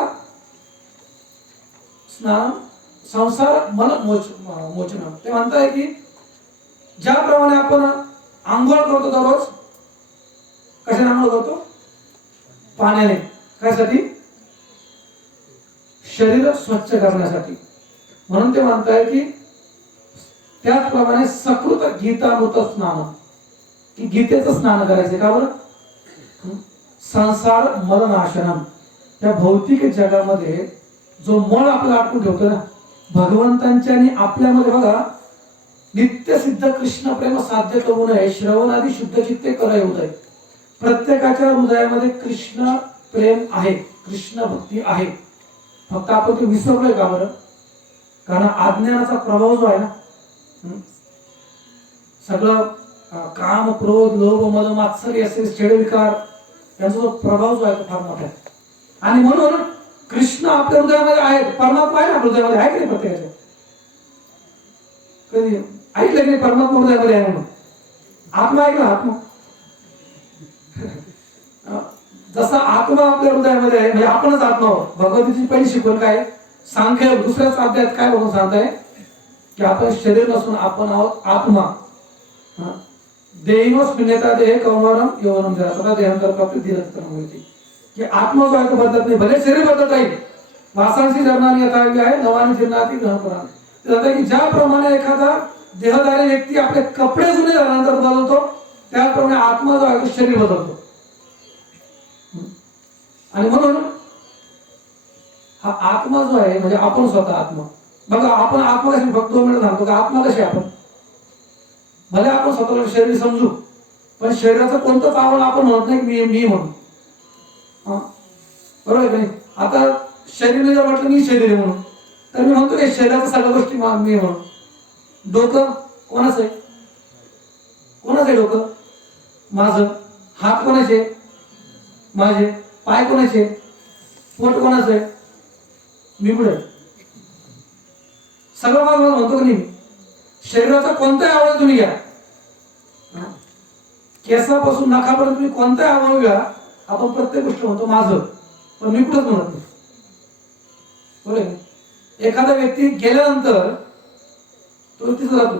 स्नान संसार मल मोचनम. ते म्हणताय की ज्याप्रमाणे आपण आंघोळ करतो दररोज, कशाने आंघोळ करतो? पाण्याने. कशासाठी? शरीर स्वच्छ करण्यासाठी. म्हणून ते म्हणताय की त्याचप्रमाणे सकृत गीतामृत स्नान, की गीतेचं स्नान करायचे. का बरं? संसार मलनाशनम, या भौतिक जगामध्ये जो मळ आपल्याला आटून ठेवतो ना, भगवंतांच्या आणि आपल्यामध्ये बघा, नित्य सिद्ध कृष्ण प्रेम साध्य करू नये, श्रवणादी शुद्ध चित्ते करा येऊ दे. प्रत्येकाच्या हृदयामध्ये कृष्ण प्रेम आहे, कृष्ण भक्ती आहे, फक्त आपण ते विसरलोय. का बरं? कारण अज्ञानाचा प्रभाव जो आहे ना, सगळं काम क्रोध लोभ मद मात्सर्य असे छेड विकार, यांचा जो प्रभाव जो आहे तो फार मोठा आहे. आणि म्हणून कृष्ण आपल्या हृदयामध्ये आहे, परमात्मा आहे ना आपल्या हृदयामध्ये, आहे की नाही? प्रत्येकाच्या कधी ऐकलं की नाही परमात्मा हृदयामध्ये आहे म्हणून? आत्मा ऐकला? आत्मा जसा आत्मा आपल्या हृदयामध्ये आहे, म्हणजे आपणच आत्मा आहोत. भगवतीची पहिली शिकवण काय? सांख्य दुसऱ्याच अध्यायात काय बघून सांगताय की आपण शरीर नसून आपण आहोत आत्मा. देहिनोस पिण्यता देह कौमारम यौवनम जरा तथा देहांतर प्राप्ती धीरतम होती, की आत्मा जो आहे तो बदलत नाही, भले शरीर बदलत राहील. वासांशी जरणानी यथावी आहे नवानी जीर्णाती ग्रहण. की ज्याप्रमाणे एखादा देहधारी व्यक्ती आपले कपडे जुने झाल्यानंतर बदलतो, त्याप्रमाणे आत्मा जो आहे तो शरीर बदलतो. आणि म्हणून हा आत्मा जो आहे म्हणजे आपण स्वतः आत्मा. बघा आपण आत्मा कशी, फक्त 2 मिनिट सांगतो का आत्मा कशी आपण, भले आपण स्वतःला शरीर समजू, पण शरीराचं कोणतंच आव्हान आपण म्हणत नाही की मी म्हणून. बरोबर आहे की नाही? आता शरीर जर म्हटलं मी शरीर आहे म्हणून, तर मी म्हणतो की शरीराच्या सगळ्या गोष्टी मी म्हणून. डोकं कोणाचं आहे? कोणाचं आहे डोकं? माझं. हात कोणाचे? माझे. पाय कोणाचे? पोट कोणाचं आहे? मी कुठे? सगळं मला म्हणतो की नाही, शरीराचा कोणताही अवयव तुम्ही घ्या, केसापासून नखापर्यंत तुम्ही कोणताही अवयव घ्या, आपण प्रत्येक गोष्ट म्हणतो माझं, पण मी कुठंच म्हणत नाही. बरोबर. एखादा व्यक्ती गेल्यानंतर तो तिथं राहतो,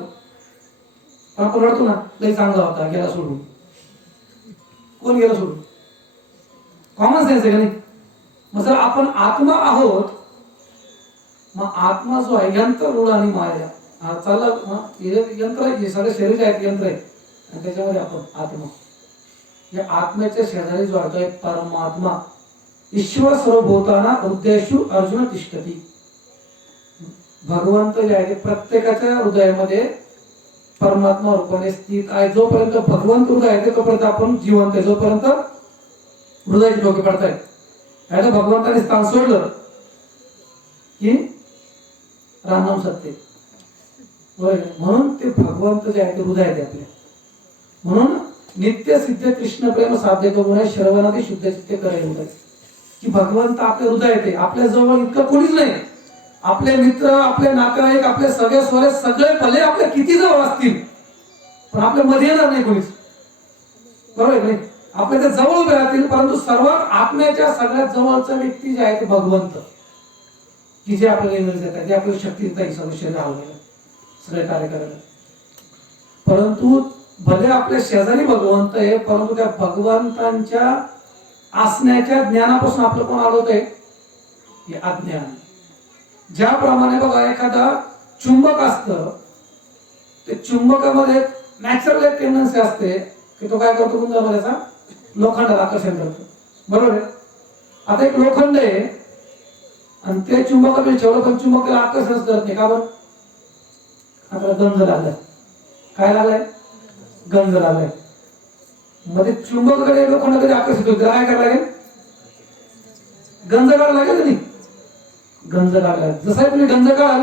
पण आपण रडतो ना, लई चांगला होता गेला सोडून. कोण गेला सोडून? कॉमन सेन्स आहे का नाही? मग जर आपण आत्मा आहोत, मग आत्मा जो आहे यंत्र रूढ आणि माया, हा चालला यंत्र आहे, हे सगळे शरीर आहेत यंत्र आहे, आणि त्याच्यामध्ये आपण आत्मा. या आत्म्याच्या शेजारी जो आहे तो एक परमात्मा, ईश्वर सर्वभूताना हृदयेषु अर्जुन तिष्ठती. भगवंत जे आहे ते प्रत्येकाच्या हृदयामध्ये परमात्मा रूपाने स्थित आहे. जोपर्यंत भगवंत हृदय आहे तोपर्यंत आपण जिवंत आहे. जोपर्यंत हृदयाचे डोके पडतायत, याला भगवंताने स्थान सोडलं की रामनाम सत्य. बरोबर. म्हणून ते भगवंत जे आहे ते हृदय आहे आपल्या. म्हणून नित्य सिद्ध कृष्ण प्रेम साध्य करून श्रवणादी शुद्ध चित्ते करायला, की भगवंत आपल्या हृदय येते. आपल्या जवळ इतकं कोणीच नाही. आपले मित्र, आपले नातेवाईक, आपले सगळे सोरे सगळे भले आपले किती जवळ असतील, पण आपल्या मध्ये येणार नाही कोणीच. बरोबर नाही? आपल्या ते जवळ उभे राहतील, परंतु सर्वात आत्म्याच्या सगळ्यात जवळचा व्यक्ती जे आहे ते भगवंत, की जे आपल्याला एनर्जी देतात, जे आपल्याला शक्ती देतात सर्व शरीर हलवायला, सगळे कार्य करायला. परंतु भले आपल्या शेजारी भगवंत आहे, परंतु त्या भगवंतांच्या असण्याच्या ज्ञानापासून आपलं कोण अडवत आहे? हे अज्ञान. ज्याप्रमाणे बघा एखादा चुंबक असतं, ते चुंबकामध्ये नॅचरल एक टेंडन्सी असते की तो काय करतो, गुंजामध्ये लोखंडाला आकर्षण करतो. बरोबर आहे. आता एक लोखंड आहे आणि ते चुंबकाकडे ठेवलं, पण चुंबक त्याला आकर्षणच करत नाही. का बरं? आता गंज लागलाय. काय लागलाय? गंज लागलाय. मध्ये चुंबकाकडे लोखंडाकडे आकर्षित होते, काय करायला लागेल? गंज काढायला लागेल नाही? गंज लागला. जसा तुम्ही गंज काढाल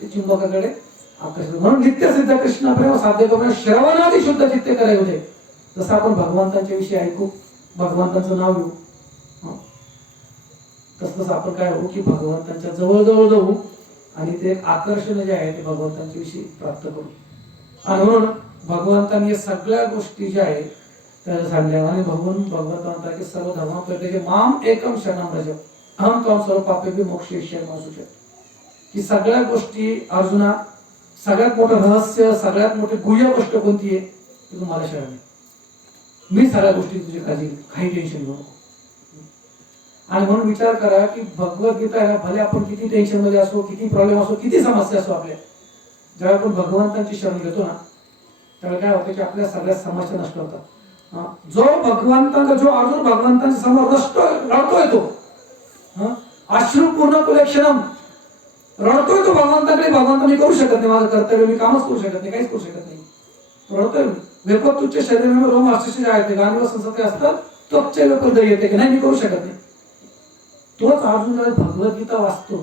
ते चुंबकाकडे आकर्षित. म्हणून नित्य सिद्ध कृष्ण प्रेम साध्य करून श्रवणादी शुद्ध चित्ते करायला होते. जसं आपण भगवंतांच्या विषयी ऐकू, भगवंतांचं नाव घेऊ, तसं आपण काय होऊ की भगवंतांच्या जवळ जवळ जाऊ आणि ते आकर्षण जे आहे ते भगवंतांच्या विषयी प्राप्त करू. आणि म्हणून भगवंतांनी या सगळ्या गोष्टी ज्या आहेत त्या सांगल्या. आणि भगवंत म्हणतात की सर्व धर्मापैकी माम एकम शरणम व्रज अहम त्वां सर्व पापेभ्यो मोक्षयिष्यामि मा शुचः. की सगळ्या गोष्टी अर्जुना, सगळ्यात मोठं रहस्य, सगळ्यात मोठी गुह्य गोष्ट कोणती आहे? ती तुम्हाला शरण आहे. मी सगळ्या गोष्टी तुझी काळजी घेईन, काही टेन्शन घेऊ नको. आणि म्हणून विचार करा की भगवद्गीता आहे, भले आपण किती टेन्शन मध्ये असो, किती प्रॉब्लेम असो, किती समस्या असो आपल्या, जेव्हा आपण भगवंतांची शरण घेतो ना, त्यावेळी काय होतं की आपल्या सगळ्या समस्या नष्ट होतात. जो भगवंतांचा, जो अर्जुन भगवंतांच्या समोर रडतोय तो अश्रुपूर्ण कुलेक्षणम, रडतोय तो भगवंताकडे. भगवंत मी करू शकत नाही, माझं कर्तव्य मी कामच करू शकत नाही, काहीच करू शकत नाही. रडतोय. वेपत तुच्छ शरीर में रोम आशिष आहे, गांधी संसते असतात त्वचे वेपर दही येते की नाही, मी करू शकत नाही. तोच अर्जुन भगवद्गीता वाचतो,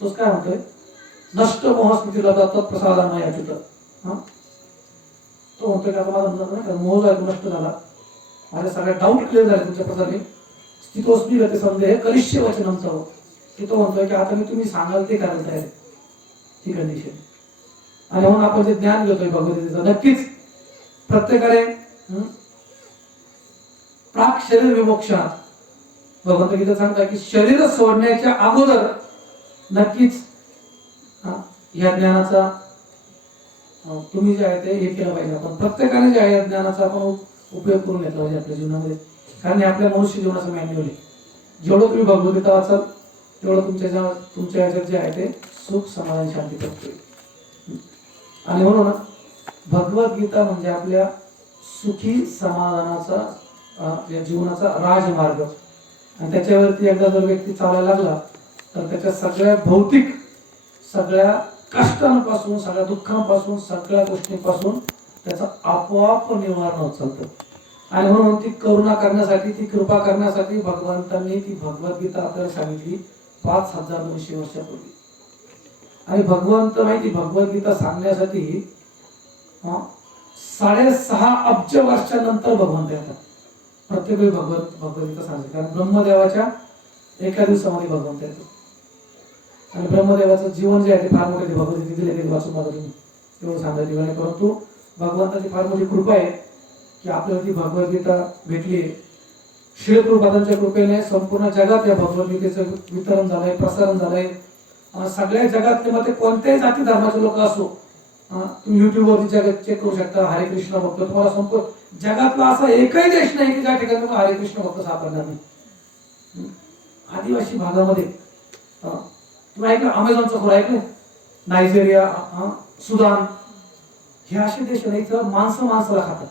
तोच काय म्हणतोय? नष्ट मोहस्मृती लब्धा तत्प्रसादान याच्युत. तो म्हणतोय की आता माझा मोह आहे नष्ट झाला, माझे सगळे डाऊट क्लिअर झाले तुमच्या प्रसादाने, स्थितोस्मी गते संदेह कलिष्य वचनम तव. की तो म्हणतोय की आता मी तुम्ही सांगाल ते करायला तयार आहे, ही कंडिशन. आणि म्हणून आपण जे ज्ञान घेतोय भगवद्गीतेचं, नक्कीच प्रत्येकाने प्राक शरीर विमोक्षा, भगवंत गीता सांगतात की शरीर सोडण्याच्या अगोदर नक्कीच या ज्ञानाचा तुम्ही जे आहे ते हे केलं पाहिजे. आपण प्रत्येकाने जे आहे या ज्ञानाचा आपण उपयोग करून घेतला पाहिजे आपल्या जीवनामध्ये. कारण हे आपल्या मनुष्य जीवनाचं मॅन्युअल आहे. जेवढं तुम्ही भगवद्गीता वाचाल तेवढं तुमच्या याच्यात जे आहे ते सुख, समाधान, शांती प्राप्त. आणि म्हणून भगवद्गीता म्हणजे आपल्या सुखी समाधानाचा या जीवनाचा राजमार्ग. आणि त्याच्यावरती एकदा जर व्यक्ती चालायला लागला तर त्याच्या सगळ्या भौतिक, सगळ्या कष्टांपासून, सगळ्या दुःखांपासून, सगळ्या गोष्टींपासून त्याचा आपोआप निवारण होत चालतं. आणि म्हणून ती करुणा करण्यासाठी, ती कृपा करण्यासाठी भगवंतांनी ती भगवद्गीता आपल्याला सांगितली 5200 वर्षापूर्वी. आणि भगवंत माहिती भगवद्गीता सांगण्यासाठी 6.5 अब्ज वर्षानंतर भगवंत येतात. प्रत्येक वेळी भगवद्गीता सांगते, कारण ब्रह्मदेवाच्या एका दिवसामध्ये भगवंत येतो. आणि ब्रह्मदेवाचं जीवन जे आहे ते फार मोठे ते भगवद्गीता दिले ते वाचून बघा तुम्ही, एवढं सांगायची वेळ नाही. परंतु भगवंताची फार मोठी कृपा आहे की आपल्याला ती भगवद्गीता भेटली. श्री प्रभुपादांच्या कृपेने संपूर्ण जगात या भगवद्गीतेचं वितरण झालंय, प्रसारण झालंय. सगळ्या जगातले मग ते कोणत्याही जाती धर्माचे लोक असो, तुम्ही युट्यूबवरती जगात चेक करू शकता. हरे कृष्ण भक्त तुम्हाला संपूर्ण जगातला असा एकही देश नाही की ज्या ठिकाणी तुम्हाला हरे कृष्ण भक्त सापडणार नाही. आदिवासी भागामध्ये तुम्ही ऐकलं अमेझॉनचं खोरं ऐकलं, नायजेरिया, सुदान, हे असे देश नाही इथं माणसं माणसाला खातात.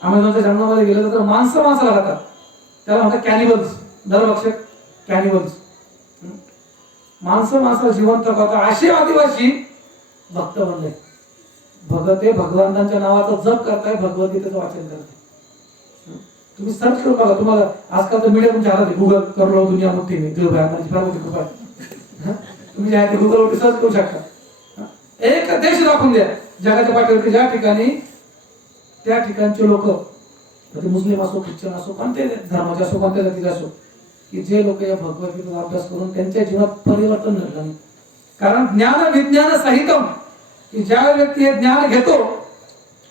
अमेझॉनच्या जंगलामध्ये गेलं तर माणसं माणसाला खातात, त्याला म्हणतात कॅनिबल्स, नरभक्षक कॅनिबल्स. माणसं माणसाला जिवंत करतात असे आदिवासी भक्त बनले. भगत हे भगवंतांच्या नावाचा जप करताय, भगवद्गीतेचं वाचन करताय. तुम्ही सर्च करू बघा, तुम्हाला आजकाल तर मीडिया तुमच्या हातात आहे, गुगल कर लो दुनिया मोठी मी देव माझी फार मोठी कृपा आहे. तुम्ही जे आहे ते गुगलवरती सर्च करू शकता. एक देश दाखवून द्या जगाच्या पाठीवरती ज्या ठिकाणी त्या ठिकाणचे लोक, ते मुस्लिम असो, ख्रिश्चन असो, कोणते धर्माचे असो, कोणत्या जातीचे असो, की जे लोक या भगवद्गीतेचा अभ्यास करून त्यांच्या जीवनात परिवर्तन घडलं नाही. कारण ज्ञान विज्ञान सहितम, की ज्या व्यक्ती हे ज्ञान घेतो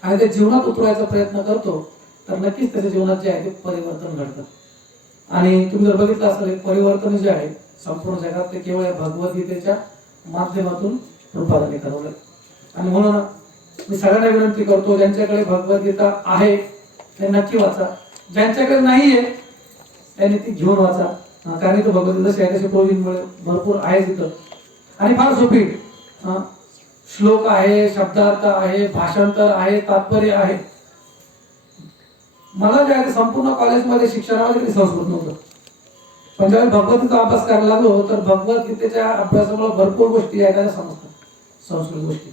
आणि ते जीवनात उतरवायचा प्रयत्न करतो तर नक्कीच त्याच्या जीवनात जे आहे ते परिवर्तन घडतं. आणि तुम्ही जर बघितलं असेल परिवर्तन जे आहे संपूर्ण जगात ते केवळ भगवद्गीतेच्या माध्यमातून रूपाने ठरवलं. आणि म्हणून मी सगळ्यांना विनंती करतो, ज्यांच्याकडे भगवद्गीता आहे ते नक्की वाचा, ज्यांच्याकडे नाहीये त्यांनी ती घेऊन वाचा. कारण तो भगवद्गीता जशी आहे तशी प्रोविजनमुळे भरपूर आहे तिथं. आणि फार सोपी श्लोक आहे, शब्दार्थ आहे, भाषांतर आहे, तात्पर्य आहे. मला जे आहे ते संपूर्ण कॉलेजमध्ये शिक्षणामध्ये कधी संस्कृत नव्हतं, पण ज्यावेळी भगवद्गीतेचा अभ्यास करायला लागलो तर भगवद्गीतेच्या अभ्यासामुळे भरपूर गोष्टी ऐकायला समजतात, संस्कृत गोष्टी.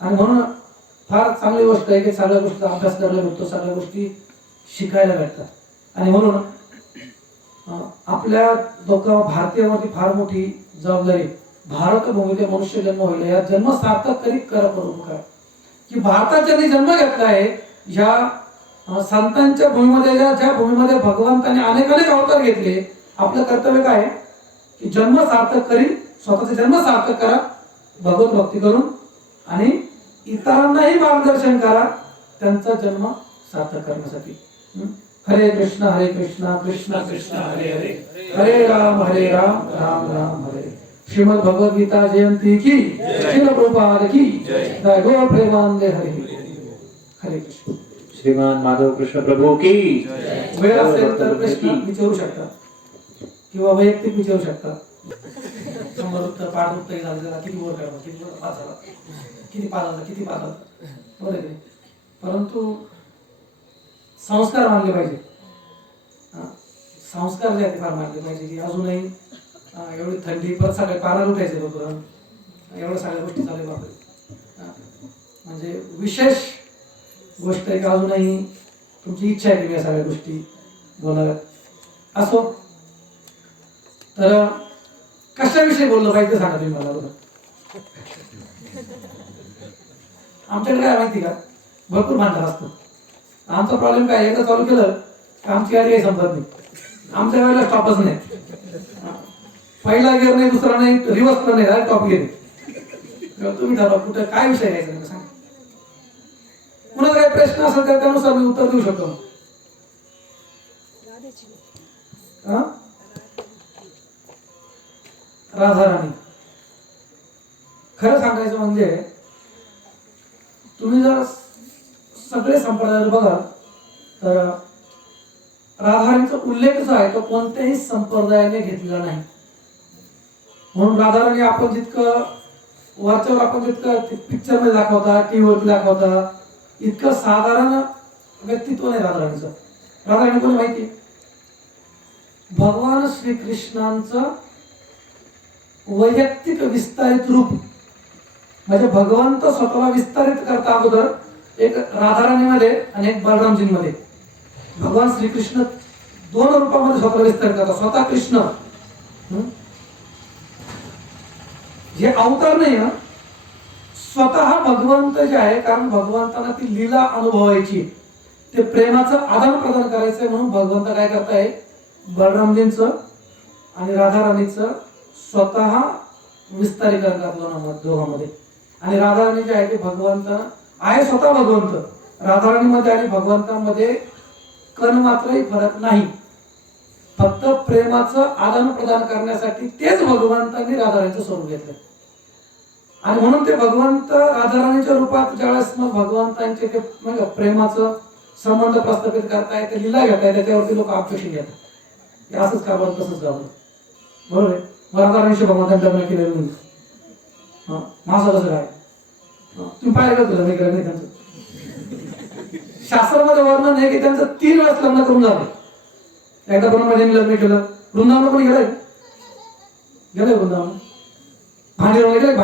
आणि म्हणून फार चांगली गोष्ट आहे की सगळ्या गोष्टीचा अभ्यास करायला भेटतो, सगळ्या गोष्टी शिकायला भेटतात. आणि म्हणून आपल्या भारतीयांवरती फार मोठी जबाबदारी, भारत भूमीचे मनुष्य जन्म होईल या जन्म सार्थक तरी करा करून काय की भारतात ज्यांनी जन्म घेतला आहे, ह्या संतांच्या भूमीमध्ये, ज्या भूमीमध्ये भगवंताने अनेक अवतार घेतले, आपलं कर्तव्य काय आहे की जन्म सार्थक करी, स्वतःचा जन्म सार्थक करा भगवत भक्ती करून, आणि इतरांनाही मार्गदर्शन करा त्यांचा जन्म सार्थक करण्यासाठी. हरे कृष्ण कृष्ण कृष्ण हरे हरे, हरे राम राम राम हरे. श्रीमद भगवद गीता जयंती की, श्रील प्रभुपाद की जय. गो प्रेमानंदे हरे हरे कृष्ण. श्रीमान माधव कृष्ण प्रभू की. वेळ असेल तर प्रश्न विचारू शकता किंवा वैयक्तिक विचारू शकता. समोर पाठ उत्तर झालं, त्याला किती वर काढला, किती वर पाच झाला, किती पाच झाला, किती पाच झाला, बरोबर आहे. परंतु संस्कार मानले पाहिजे. संस्कार जे आहे ते फार मानले पाहिजे की अजूनही एवढी थंडी, परत सकाळी पाराला उठायचे लोक, एवढ्या सगळ्या गोष्टी चालू बापरे. म्हणजे विशेष गोष्ट आहे की अजूनही तुमची इच्छा आहे की या सगळ्या गोष्टी बोलाव्यात. असो तर कशाविषयी बोललं पाहिजे सांगा तुम्ही मला. बरोबर, आमच्याकडे काय माहिती का, भरपूर भांडण असतं. आमचा प्रॉब्लेम काय, एकदा चालू केलं की आमची गाडी काही संपत नाही, आमच्या गाडीला स्टॉपच नाही. पहिला गिअर नाही, दुसरा नाही, रिव्हर्स पण नाही, टॉप गिअर. तुम्ही ठरवा कुठं काय विषय घ्यायचा सांगा. कुणाचा काही प्रश्न असेल तर त्यानुसार मी उत्तर देऊ शकतो. राधाराणी, खरं सांगायचं म्हणजे तुम्ही जर सगळे संप्रदाय बघा तर राधाराणीचा उल्लेख जो आहे तो कोणत्याही संप्रदायाने घेतलेला नाही. म्हणून राधाराणी आपण जितकं वरच्यावर, आपण जितकं पिक्चर मध्ये दाखवता, टीव्हीवरती दाखवता, इतकं साधारण व्यक्तित्व नाही राधाराणीचं. राधाराणी कोणी माहिती, भगवान श्रीकृष्णांचं वैयक्तिक विस्तारित रूप. म्हणजे भगवंत स्वतःला विस्तारित करता अगोदर एक राधाराणीमध्ये आणि एक बलरामजींमध्ये. भगवान श्रीकृष्ण दोन रूपामध्ये स्वतःला विस्तारित करतात. स्वतः कृष्ण हे अवतार नाही, स्वतः भगवंत जे आहे, कारण भगवंतांना ती लीला अनुभवायची, ते प्रेमाचं आदान प्रदान करायचंय. म्हणून भगवंत काय करताय, बलरामजींचं आणि राधाराणीचं स्वतः विस्तारीकरण घातलं दोघांमध्ये. आणि राधाराणी जे आहे ते भगवंत आहे, स्वतः भगवंत राधाराणीमध्ये आणि भगवंतामध्ये कण मात्रही फरक नाही. फक्त प्रेमाचं आदान प्रदान करण्यासाठी तेच भगवंतांनी राधाराणीचं स्वरूप घेतलं. आणि म्हणून ते भगवंत राधाराणीच्या रूपात ज्यावेळेस मग भगवंतांचे ते म्हणजे प्रेमाचं संबंध प्रस्थापित करताय, ते लीला घेताय, त्याच्यावरती लोक ऑब्जेक्शन घेतात. हे असंच का बरं, तसंच का बरं, बरोबर आहे. मग राधाराणीशी भगवंतांनी लग्न केलेलं नाही. माझं कसं काय? तुम्ही पाहिलं का लग्न केलं नाही त्यांचं? शास्त्रामध्ये वर्णन आहे की त्यांचं 3 वेळेस लग्न करून झालं. एकदा ब्रह्मदेवाने लग्न केलं, वृंदावन पण गेलंय, वृंदावन, भांडीरोडला गेलंय,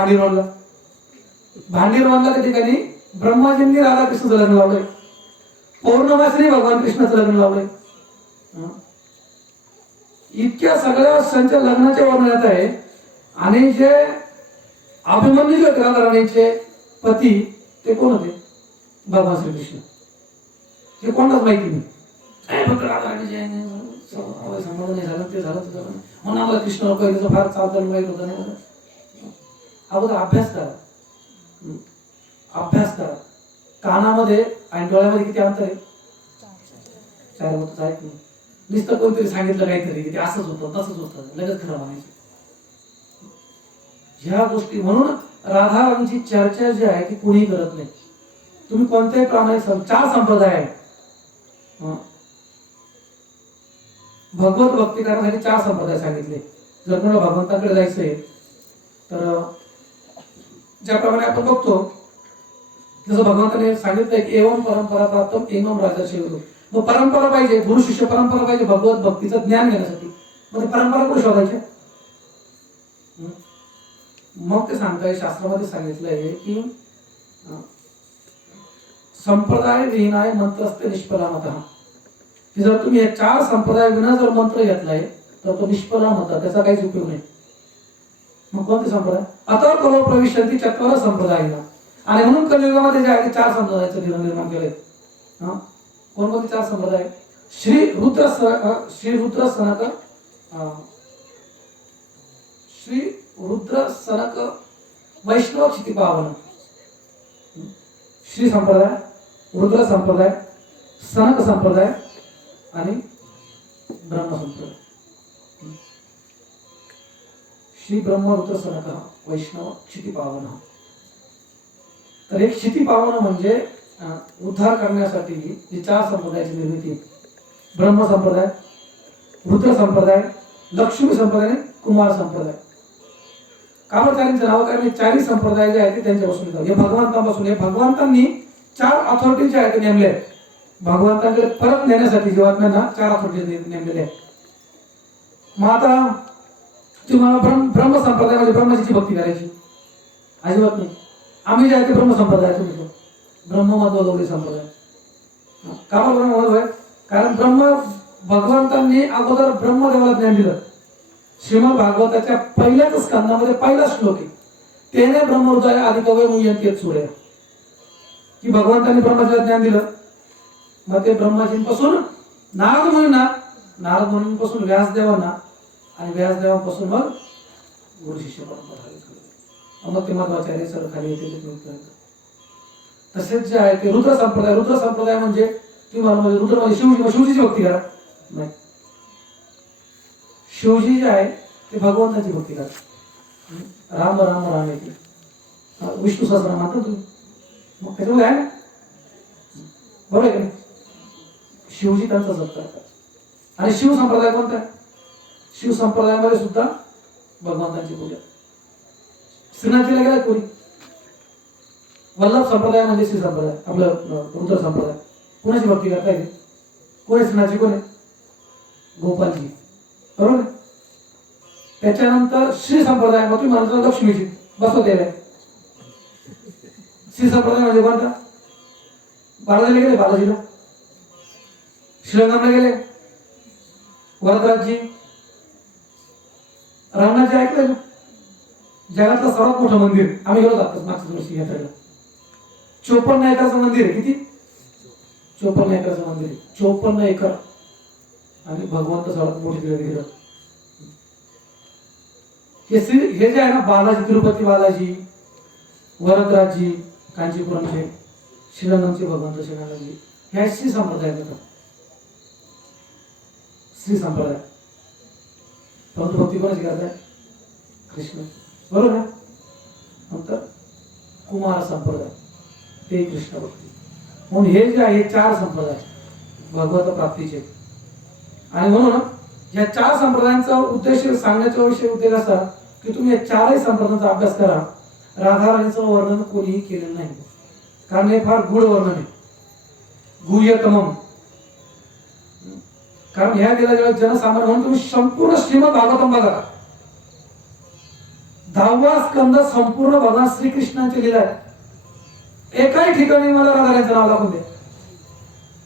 भांडीरोडला त्या ठिकाणी ब्रह्माजींनी राधाकृष्णाचं लग्न लावलंय, पौर्णमासीने भगवान कृष्णाचं लग्न लावलंय. इतक्या सगळ्या संच्या लग्नाचे वर्णन येत आहे. आणि जे अभिमन्यू जे होते राधाराणीचे पती, ते कोण होते? भगवान श्रीकृष्ण. हे कोणालाच माहिती नाही. फक्त राधाराणीचे समाधान नाही झालं, ते झालं, ते झालं म्हणून आम्हाला कृष्ण पहिल्याचं फार चालतं माहीत होतं नाही. अगोदर अभ्यास करा, अभ्यास करा. कानामध्ये आणि डोळ्यामध्ये किती अंतर आहे? 4 बोटं आहेत. नाही नुसतं कोणतरी सांगितलं काहीतरी की ते असंच होतं, तसंच होतं, लगेच खरं म्हणायचं. ह्या गोष्टी म्हणून राधाराणीची चर्चा जी आहे ती कुणी करत नाही. तुम्ही कोणत्याही प्रामाणिक 4 संप्रदाय आहेत. भगवत भक्ती करण्यासाठी 4 संप्रदाय सांगितले. जर कोणाला भगवंताकडे जायचंय तर ज्याप्रमाणे आपण बघतो, जसं भगवंताने सांगितलंय की एवम परंपरा प्राप्तम एवम राजा शिवरू. मग परंपरा पाहिजे, गुरु शिष्य परंपरा पाहिजे भगवत भक्तीचं ज्ञान घेण्यासाठी. मग परंपरा कुठे शोधायच्या? मग ते सांगताय, शास्त्रामध्ये सांगितलंय की संप्रदाय विहीनाय मंत्र असते निष्फला मतः. की जर तुम्ही 4 संप्रदाय विना जर मंत्र घेतलाय तर तो निष्फला मत, त्याचा काहीच उपयोग नाही. मग कोणते संप्रदाय? आता कलो प्रविशंती 4 संप्रदाय. आणि म्हणून कलियुगामध्ये जे आहे 4 संप्रदायाचं निर्माण केलंय. कोणकोणते 4 संप्रदाय? श्री रुद्र सनक, श्री रुद्र सनक वैष्णव क्षिती पावन. श्री संप्रदाय, रुद्र संप्रदाय, सनक संप्रदाय आणि ब्रह्म संप्रदाय. श्री ब्रह्म रुद्र सनक वैष्णव क्षिती पावन. तर एक क्षिती पावन म्हणजे उद्धार करण्यासाठी जी 4 संप्रदायाची निर्मिती: ब्रह्म संप्रदाय, रुद्र संप्रदाय, लक्ष्मी संप्रदाय आणि कुमार संप्रदाय. का बरं त्यांचं नाव? कारण 4 संप्रदाय जे आहेत ते त्यांच्यापासून येतात. हे भगवंतांपासून, हे भगवंतांनी 4 अथॉरिटी जे आहेत ते नेमले. भगवंतांकडे परत नेण्यासाठी जीवात्म्यांना 4 अथॉरिटी नेमलेले आहेत. मग आता तुम्हाला ब्रह्म संप्रदाय म्हणजे ब्रह्माची भक्ती करायची अजिबात नाही. आम्ही जे आहे ते ब्रह्म संप्रदाय, तुम्ही ब्रह्ममध्व संप्रदाय. का बरं ब्रह्ममध्व आहे? कारण भगवंतांनी अगोदर ब्रह्मदेवाला ज्ञान दिलं. श्रीमद भागवताच्या पहिल्याच स्कंदामध्ये पहिला श्लोक आहे, तेने ब्रह्महृदय आदिकवय मुह्यंती सूर्य. की भगवंतांनी ब्रह्माचं ज्ञान दिलं. मग ते ब्रह्माजींपासून नारद मुनींपासून व्यासदेवांना, आणि व्यासदेवांपासून मग गुरु शिष्य परंपरा. मग ते मध्वाचार्य सर खाली येते. तसेच जे आहे ते रुद्र संप्रदाय. रुद्र संप्रदाय म्हणजे तुम्हाला रुद्र म्हणजे शिवजीची भक्ती करा नाही. शिवजी जे आहे ते भगवंताची भक्ती करा. राम राम राम येते, विष्णू सहस्रनाम म्हणता तुम्ही, मग त्याच्यामध्ये आहे ना, बरोबर आहे का? शिवजी त्यांचा जप करतात. आणि शिव संप्रदाय कोणता आहे? शिव संप्रदायामध्ये सुद्धा भगवंतांची पूजा. श्रीनाथजीला गेला कोणी? वल्लभ संप्रदाय म्हणजे श्री संप्रदाय, आपलं रुद्र संप्रदाय. कोणाची भक्ती करताय? कोण श्रीनाथजी? कोण आहे? गोपालजी, बरोबर. त्याच्यानंतर श्री संप्रदाय मग तुम्ही म्हणता लक्ष्मीजी बसवते. श्री संप्रदाय म्हणजे कोणता? बालाजीला गेले, बालाजीला. श्रीरंगमला गेले, वरदराजजी. रामनाथजी ऐकलंय ना? जगातलं सर्वात मोठं मंदिर, आम्ही गेलो जातो मागच्या वर्षी यात्रेला. 54 एकरचं मंदिर आहे. किती? 54 एकरचं मंदिर आहे. 54 एकर. आणि भगवंत सर्वात मोठी तिकडे. हे जे आहे ना बालाजी, तिरुपती बालाजी, वरदराजजी, कांचीपुरमचे, श्रीरंगमचे भगवंत श्रीनाथजी, ह्या श्री संप्रदाय होतात, श्री संप्रदाय. परंतु भक्ती कोणाची करताय? कृष्ण, बरोबर ना. नंतर कुमार संप्रदाय, ते कृष्ण भक्ती. म्हणून हे जे आहे 4 संप्रदाय भगवत प्राप्तीचे. आणि म्हणून या 4 संप्रदायांचा उद्देश सांगण्याचा उद्देश असा की तुम्ही या 4ही संप्रदायांचा अभ्यास करा. राधाराणीचं वर्णन कोणीही केलेलं नाही, कारण हे फार गूढ वर्णन आहे, गुह्यतमम. कारण ह्या गेल्या जेव्हा जनसामान्य म्हणून तुम्ही संपूर्ण श्रीमद भागवतम बघा, 10वा स्कंद संपूर्ण भगवान श्रीकृष्णांची लीला आहे. एकाही ठिकाणी मला राधाराणीचं नाव दाखवून दे.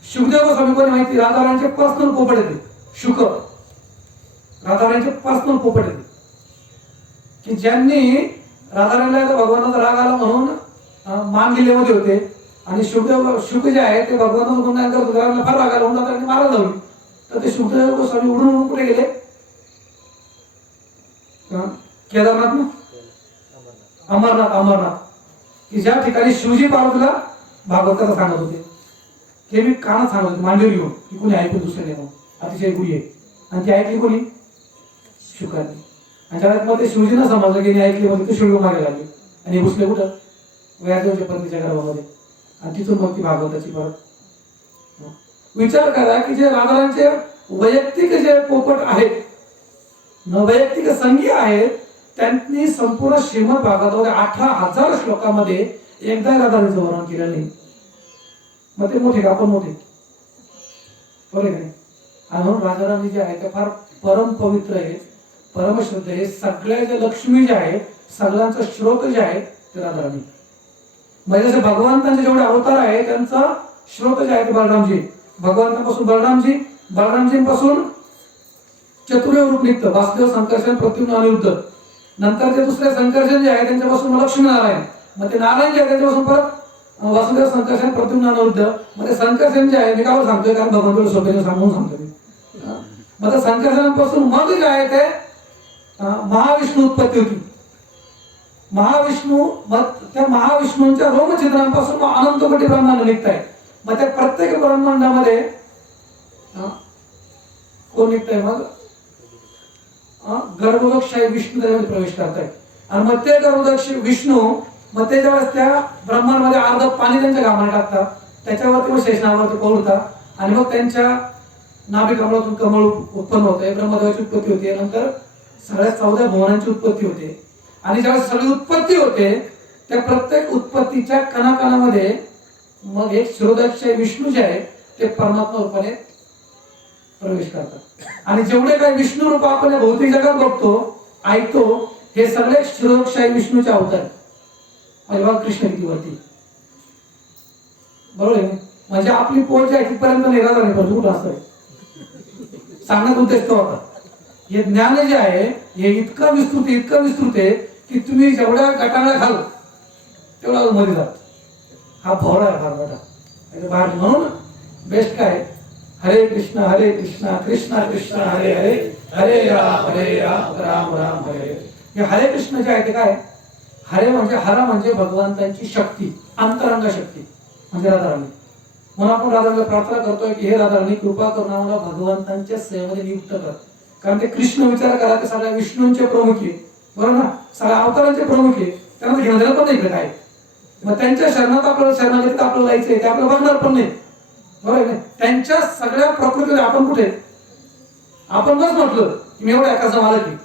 शुकदेव गोस्वामी कोणी माहिती? राधाराणीचे पर्सनल पोपट येते. शुक राधाराणीचे पर्सनल पोपट येते की ज्यांनी राधाराणीला भगवानाचा राग आला म्हणून मानगिल्लेमध्ये होते आणि शुक जे आहे ते भगवानाचं गुणगान करत होते. राधाराणीला फार राग आला म्हणून राधाराणी मारायला लावली. तर ते शुकदेव गोस्वामी उडून कुठे गेले? केदारनाथ ना, अमरनाथ, की ज्या ठिकाणी शिवजी पार्वतीला भागवताला सांगत होते. ते मी कानात सांगत होते मांडीवर घेऊन, की कोणी ऐकून दुसरे नाही म्हणून, अतिशय गुढी आहे. आणि ती ऐकली कोणी? शुकांनी. आणि ज्या मध्ये शिवजीनं समजलं की ऐकली म्हणजे ते शिवजी मागे लागली आणि घुसले कुठं? व्यासदेवाच्या पत्नीच्या गर्भामध्ये. आणि तिथून मग ती भागवताची परत. विचार करा की जे राधाराणीचे वैयक्तिक जे पोपट आहेत, वैयक्तिक संगी आहेत, त्यांनी संपूर्ण श्रीमद भागवतामध्ये 18,000 श्लोकामध्ये एकदा राधाराणीचं वर्णन केलं नाही. मग ते मोठे का? आपण मोठे, बरोबर आहे. आणि म्हणून राधाराणी जे आहे ते फार परम पवित्र आहे, परमश्रद्ध आहे. सगळ्या ज्या लक्ष्मी जे आहे, सगळ्यांचं स्रोत जे आहे ते राधाराणी. म्हणजे जसे भगवंतांचे जेवढे अवतार आहे त्यांचा स्रोत जे आहे ते बलरामजी. भगवंतापासून बलरामजींपासून चतुर्युग रूप निघतं, वासुदेव, संकर्षण, प्रद्युम्न, अनिरुद्ध. नंतर ते दुसरे संकर्षण जे आहे त्यांच्यापासून लक्ष्मी नारायण. मग ते नारायण जे आहे त्यांच्यापासून परत वासुदेव, संकर्षण, प्रद्युम्न, अनिरुद्ध. मग ते संकर्षण जे आहे मी काय सांगतोय कारण भगवंताला सोप्याने सांगून सांगतो मी. मग त्या संकर्षणापासून मग जे आहे ते महाविष्णू उत्पत्ती होती. महाविष्णू, मग त्या महाविष्णूंच्या रोमछिद्रांपासून अनंत कोटी ब्रह्मांड निघत आहे. मग त्या प्रत्येक ब्रह्मांडामध्ये कोण निघतंय? मग गर्भवक्षाही विष्णू त्याच्यामध्ये प्रवेश करताय. आणि मग ते गर्भवक्ष विष्णू मग ते जेव्हा त्या ब्रह्मांडमध्ये अर्ध पाणी त्यांच्या घामाने टाकतात, त्याच्यावरती मग शेषनागावरती पळतात आणि मग त्यांच्या नाभिकमलातून कमळ उत्पन्न होते, ब्रह्मदेवाची उत्पत्ती होते. नंतर सगळ्या 14 भुवनांची उत्पत्ती होते. आणि जेव्हा सगळी उत्पत्ती होते त्या प्रत्येक उत्पत्तीच्या कणाकणामध्ये मग एक शिरोदक्ष विष्णू जे आहे ते परमात्मा रूपाने प्रवेश करतात. आणि जेवढे काही विष्णू रूप आपण या भौतिक जगात बघतो, ऐकतो, हे सगळे शिरोदक्षाई विष्णूचे अवतार. म्हणजे बघा कृष्ण किती वरती, बरोबर आहे. म्हणजे आपली पोच आहे तिथपर्यंत नाही राहणार नाही, कुठं असतं सांगण्याचा उद्देश तो होता. हे ज्ञान जे आहे हे इतकं विस्तृत आहे की तुम्ही जेवढ्या गटाला खाल तेवढा मध्ये जात. हा भोवरा आहे फार मोठा बाहेर. म्हणून बेस्ट काय? हरे कृष्ण कृष्ण कृष्ण हरे हरे, हरे राम राम राम हरे हरे. हे हरे कृष्ण जे आहे ते काय? हरे म्हणजे हरा म्हणजे भगवंतांची शक्ती, अंतरंग शक्ती म्हणजे राधाराणी. म्हणून आपण राधाराणीला प्रार्थना करतोय की हे राधाराणी कृपा करून आम्हाला भगवंतांच्या सेवेमध्ये नियुक्त कर. कारण ते कृष्ण विचार करा ते सगळ्या विष्णूंचे प्रमुख आहे, बरोबर ना, सगळ्या अवतारांचे प्रमुख आहे. त्यांना घेणं पण नाही काय. मग त्यांच्या शरणात आपल्याला शरणागतीत आपल्याला जायचंय, ते आपल्याला बघणार पण नाही, बरोबर आहे. त्यांच्या सगळ्या प्रकृतीमध्ये आपण कुठे? आपण बस म्हटलं की मी एवढ्या एकाचा मालक आहे,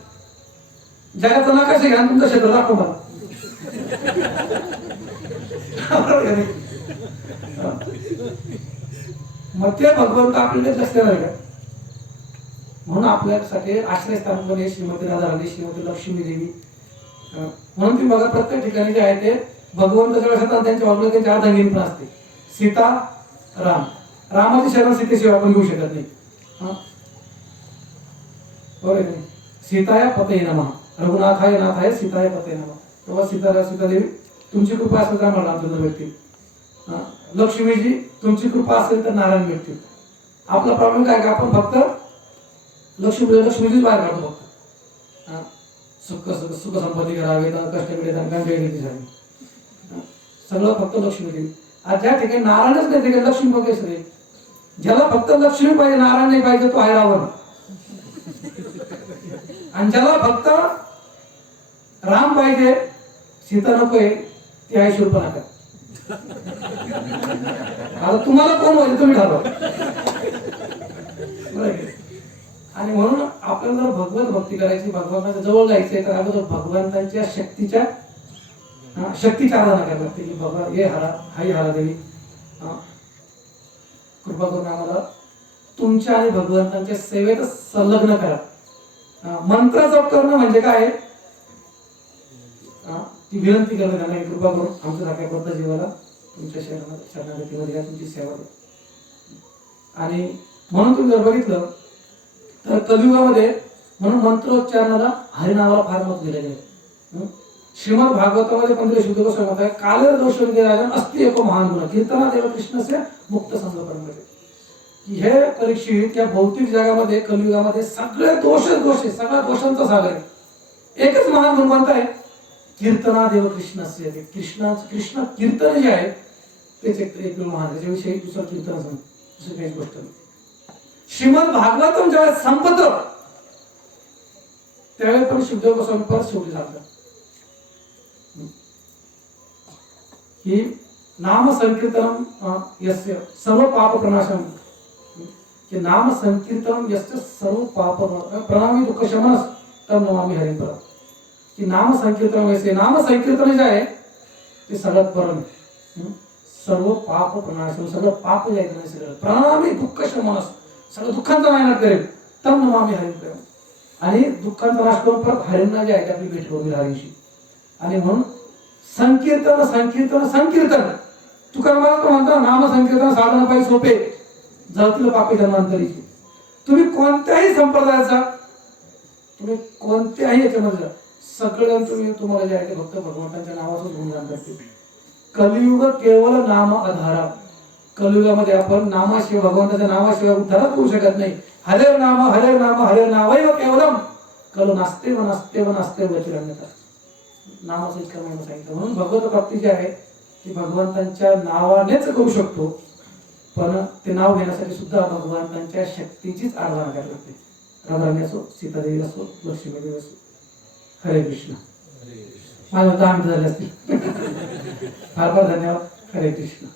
जगाचा नकाशा घ्या तुमचं क्षेत्र दाखव मला. मग ते भगवंत आपल्याला लक्ष देणार का? म्हणून आपल्यासाठी आश्रयस्थान बने श्रीमती राधाराणी, श्रीमती लक्ष्मी देवी. म्हणून तुम्ही बघा प्रत्येक ठिकाणी जे आहे ते भगवंताच्या लक्षात त्यांच्या बाजूला त्यांची अर्धांगिनी पण असते. सीता, राम. रामाची शरण सीतेशिवाय आपण घेऊ शकत नाही, बरोबर आहे. सीताया पतये नमः, रघुनाथाय नाथाय सीताय पतये नमः. तेव्हा सीतादेवी तुमची कृपा असेल तर आम्हाला रामचंद्र भेटतील. लक्ष्मीजी तुमची कृपा असेल तर नारायण भेटतील. आपला प्रॉब्लेम काय का आपण फक्त लक्ष्मीजीच बाहेर काढतो फक्त. सुख संपत्ती करावे तर कष्ट मिळेल गंगा सगळं फक्त लक्ष्मी देवी. आज ज्या ठिकाणी नारायणच नाही तिकडे लक्ष्मी बघेच रे. ज्याला फक्त लक्ष्मी पाहिजे नारायण नाही पाहिजे तो आहे रावण. आणि ज्याला फक्त राम पाहिजे सीता नकोय ती आहे शूर्पणखा. आता तुम्हाला कोण पाहिजे तुम्ही ठरवा. आणि म्हणून आपल्याला जर भगवत भक्ती करायची भगवानाच्या जवळ जायचंय तर अगोदर भगवंतांच्या शक्तीच्या आराधना करायला लागते की भगवान हे हरा हाही हरा देवी कृपा करून आम्हाला तुमच्या आणि भगवंतांच्या सेवेत संलग्न करा. मंत्र जप करणं म्हणजे काय ती विनंती करणं त्यांना कृपा करून आमच्या सारख्या बद्ध जीवाला तुमच्या शरणागतीमध्ये तुमची सेवा द्या. आणि म्हणून तुम्ही जर बघितलं तर कलियुगामध्ये म्हणून मंत्रोच्चारणाला हरिनावाला फार महत्व दिले गेले. श्रीमद भागवतामध्ये 15 शुद्ध गोष्ट आहे कालेर दोष राजन अस्ति एको महान गुण कीर्तना देव कृष्णस्य मुक्त संग परमते. की हे परीक्षित या भौतिक जगामध्ये कलियुगामध्ये सगळे दोष आहे सगळ्या दोषांचा सागर आहे. एकच महान गुण कोणता आहे कीर्तना देव कृष्णस्य. कृष्ण कीर्तन जे आहे तेच एक महान त्याच्याविषयी दुसरं कीर्तन सांग दुसरी काही गोष्ट नाही. श्रीमद भागवतम ज्यावेळेस संपत त्यावेळेस पण शुद्ध गोस्वामी परत शेवटी सांगतात की नाम संकीर्तनम यस्य सर्व पाप प्रणाशम. की नाम संकीर्तनम यस्य सर्व पाप प्रणामी दुःख शमनस तम नमामि हरिं परम. की नाम संकीर्तन वैसे नाम संकीर्तन जे आहे ते सगळ्यात परम सर्व पाप प्रणाशम सगळं पाप जे आहे सगळं प्रणामी दुःख शमनस सगळं दुःखांचा नाश करेल तम नमामि हरिं परम. आणि दुःखांचा नाश करून परत हरिंना जे आहे ते आपली भेट होईल हरीशी. आणि म्हणून संकीर्तन संकीर्तन संकीर्तन तुकाराम म्हणतो नाम संकीर्तन साधना पाहिजे सोपे जळतील पापी जन्मांतरीची. तुम्ही कोणत्याही संप्रदायाचा तुम्ही कोणत्याही याच्यामध्ये सगळं तुम्हाला जे आहे ते फक्त भगवंतांच्या नावाचंच गुणगान करते. कलियुग केवळ नाम आधारा. कलियुगामध्ये आपण नामाशिवाय भगवंताच्या नावाशिवाय उद्धारच करू शकत नाही. हरे नाम हरे नाम हरे नावैव केवलम कलु नास्ते व नास्ते व नास्ते वचिरण्यता. नामाचं इतकं महिमा सांगितलं. म्हणून भगवत प्राप्ती जी आहे ती भगवंतांच्या नावानेच करू शकतो. पण ते नाव घेण्यासाठी सुद्धा भगवंतांच्या शक्तीचीच आराधना करावी लागते. राधाराणी असो सीतादेवी असो लक्ष्मीदेवी असो. हरे कृष्ण. माझ्या 10 मिनिटं झाले असतील. फार फार धन्यवाद. हरे कृष्ण.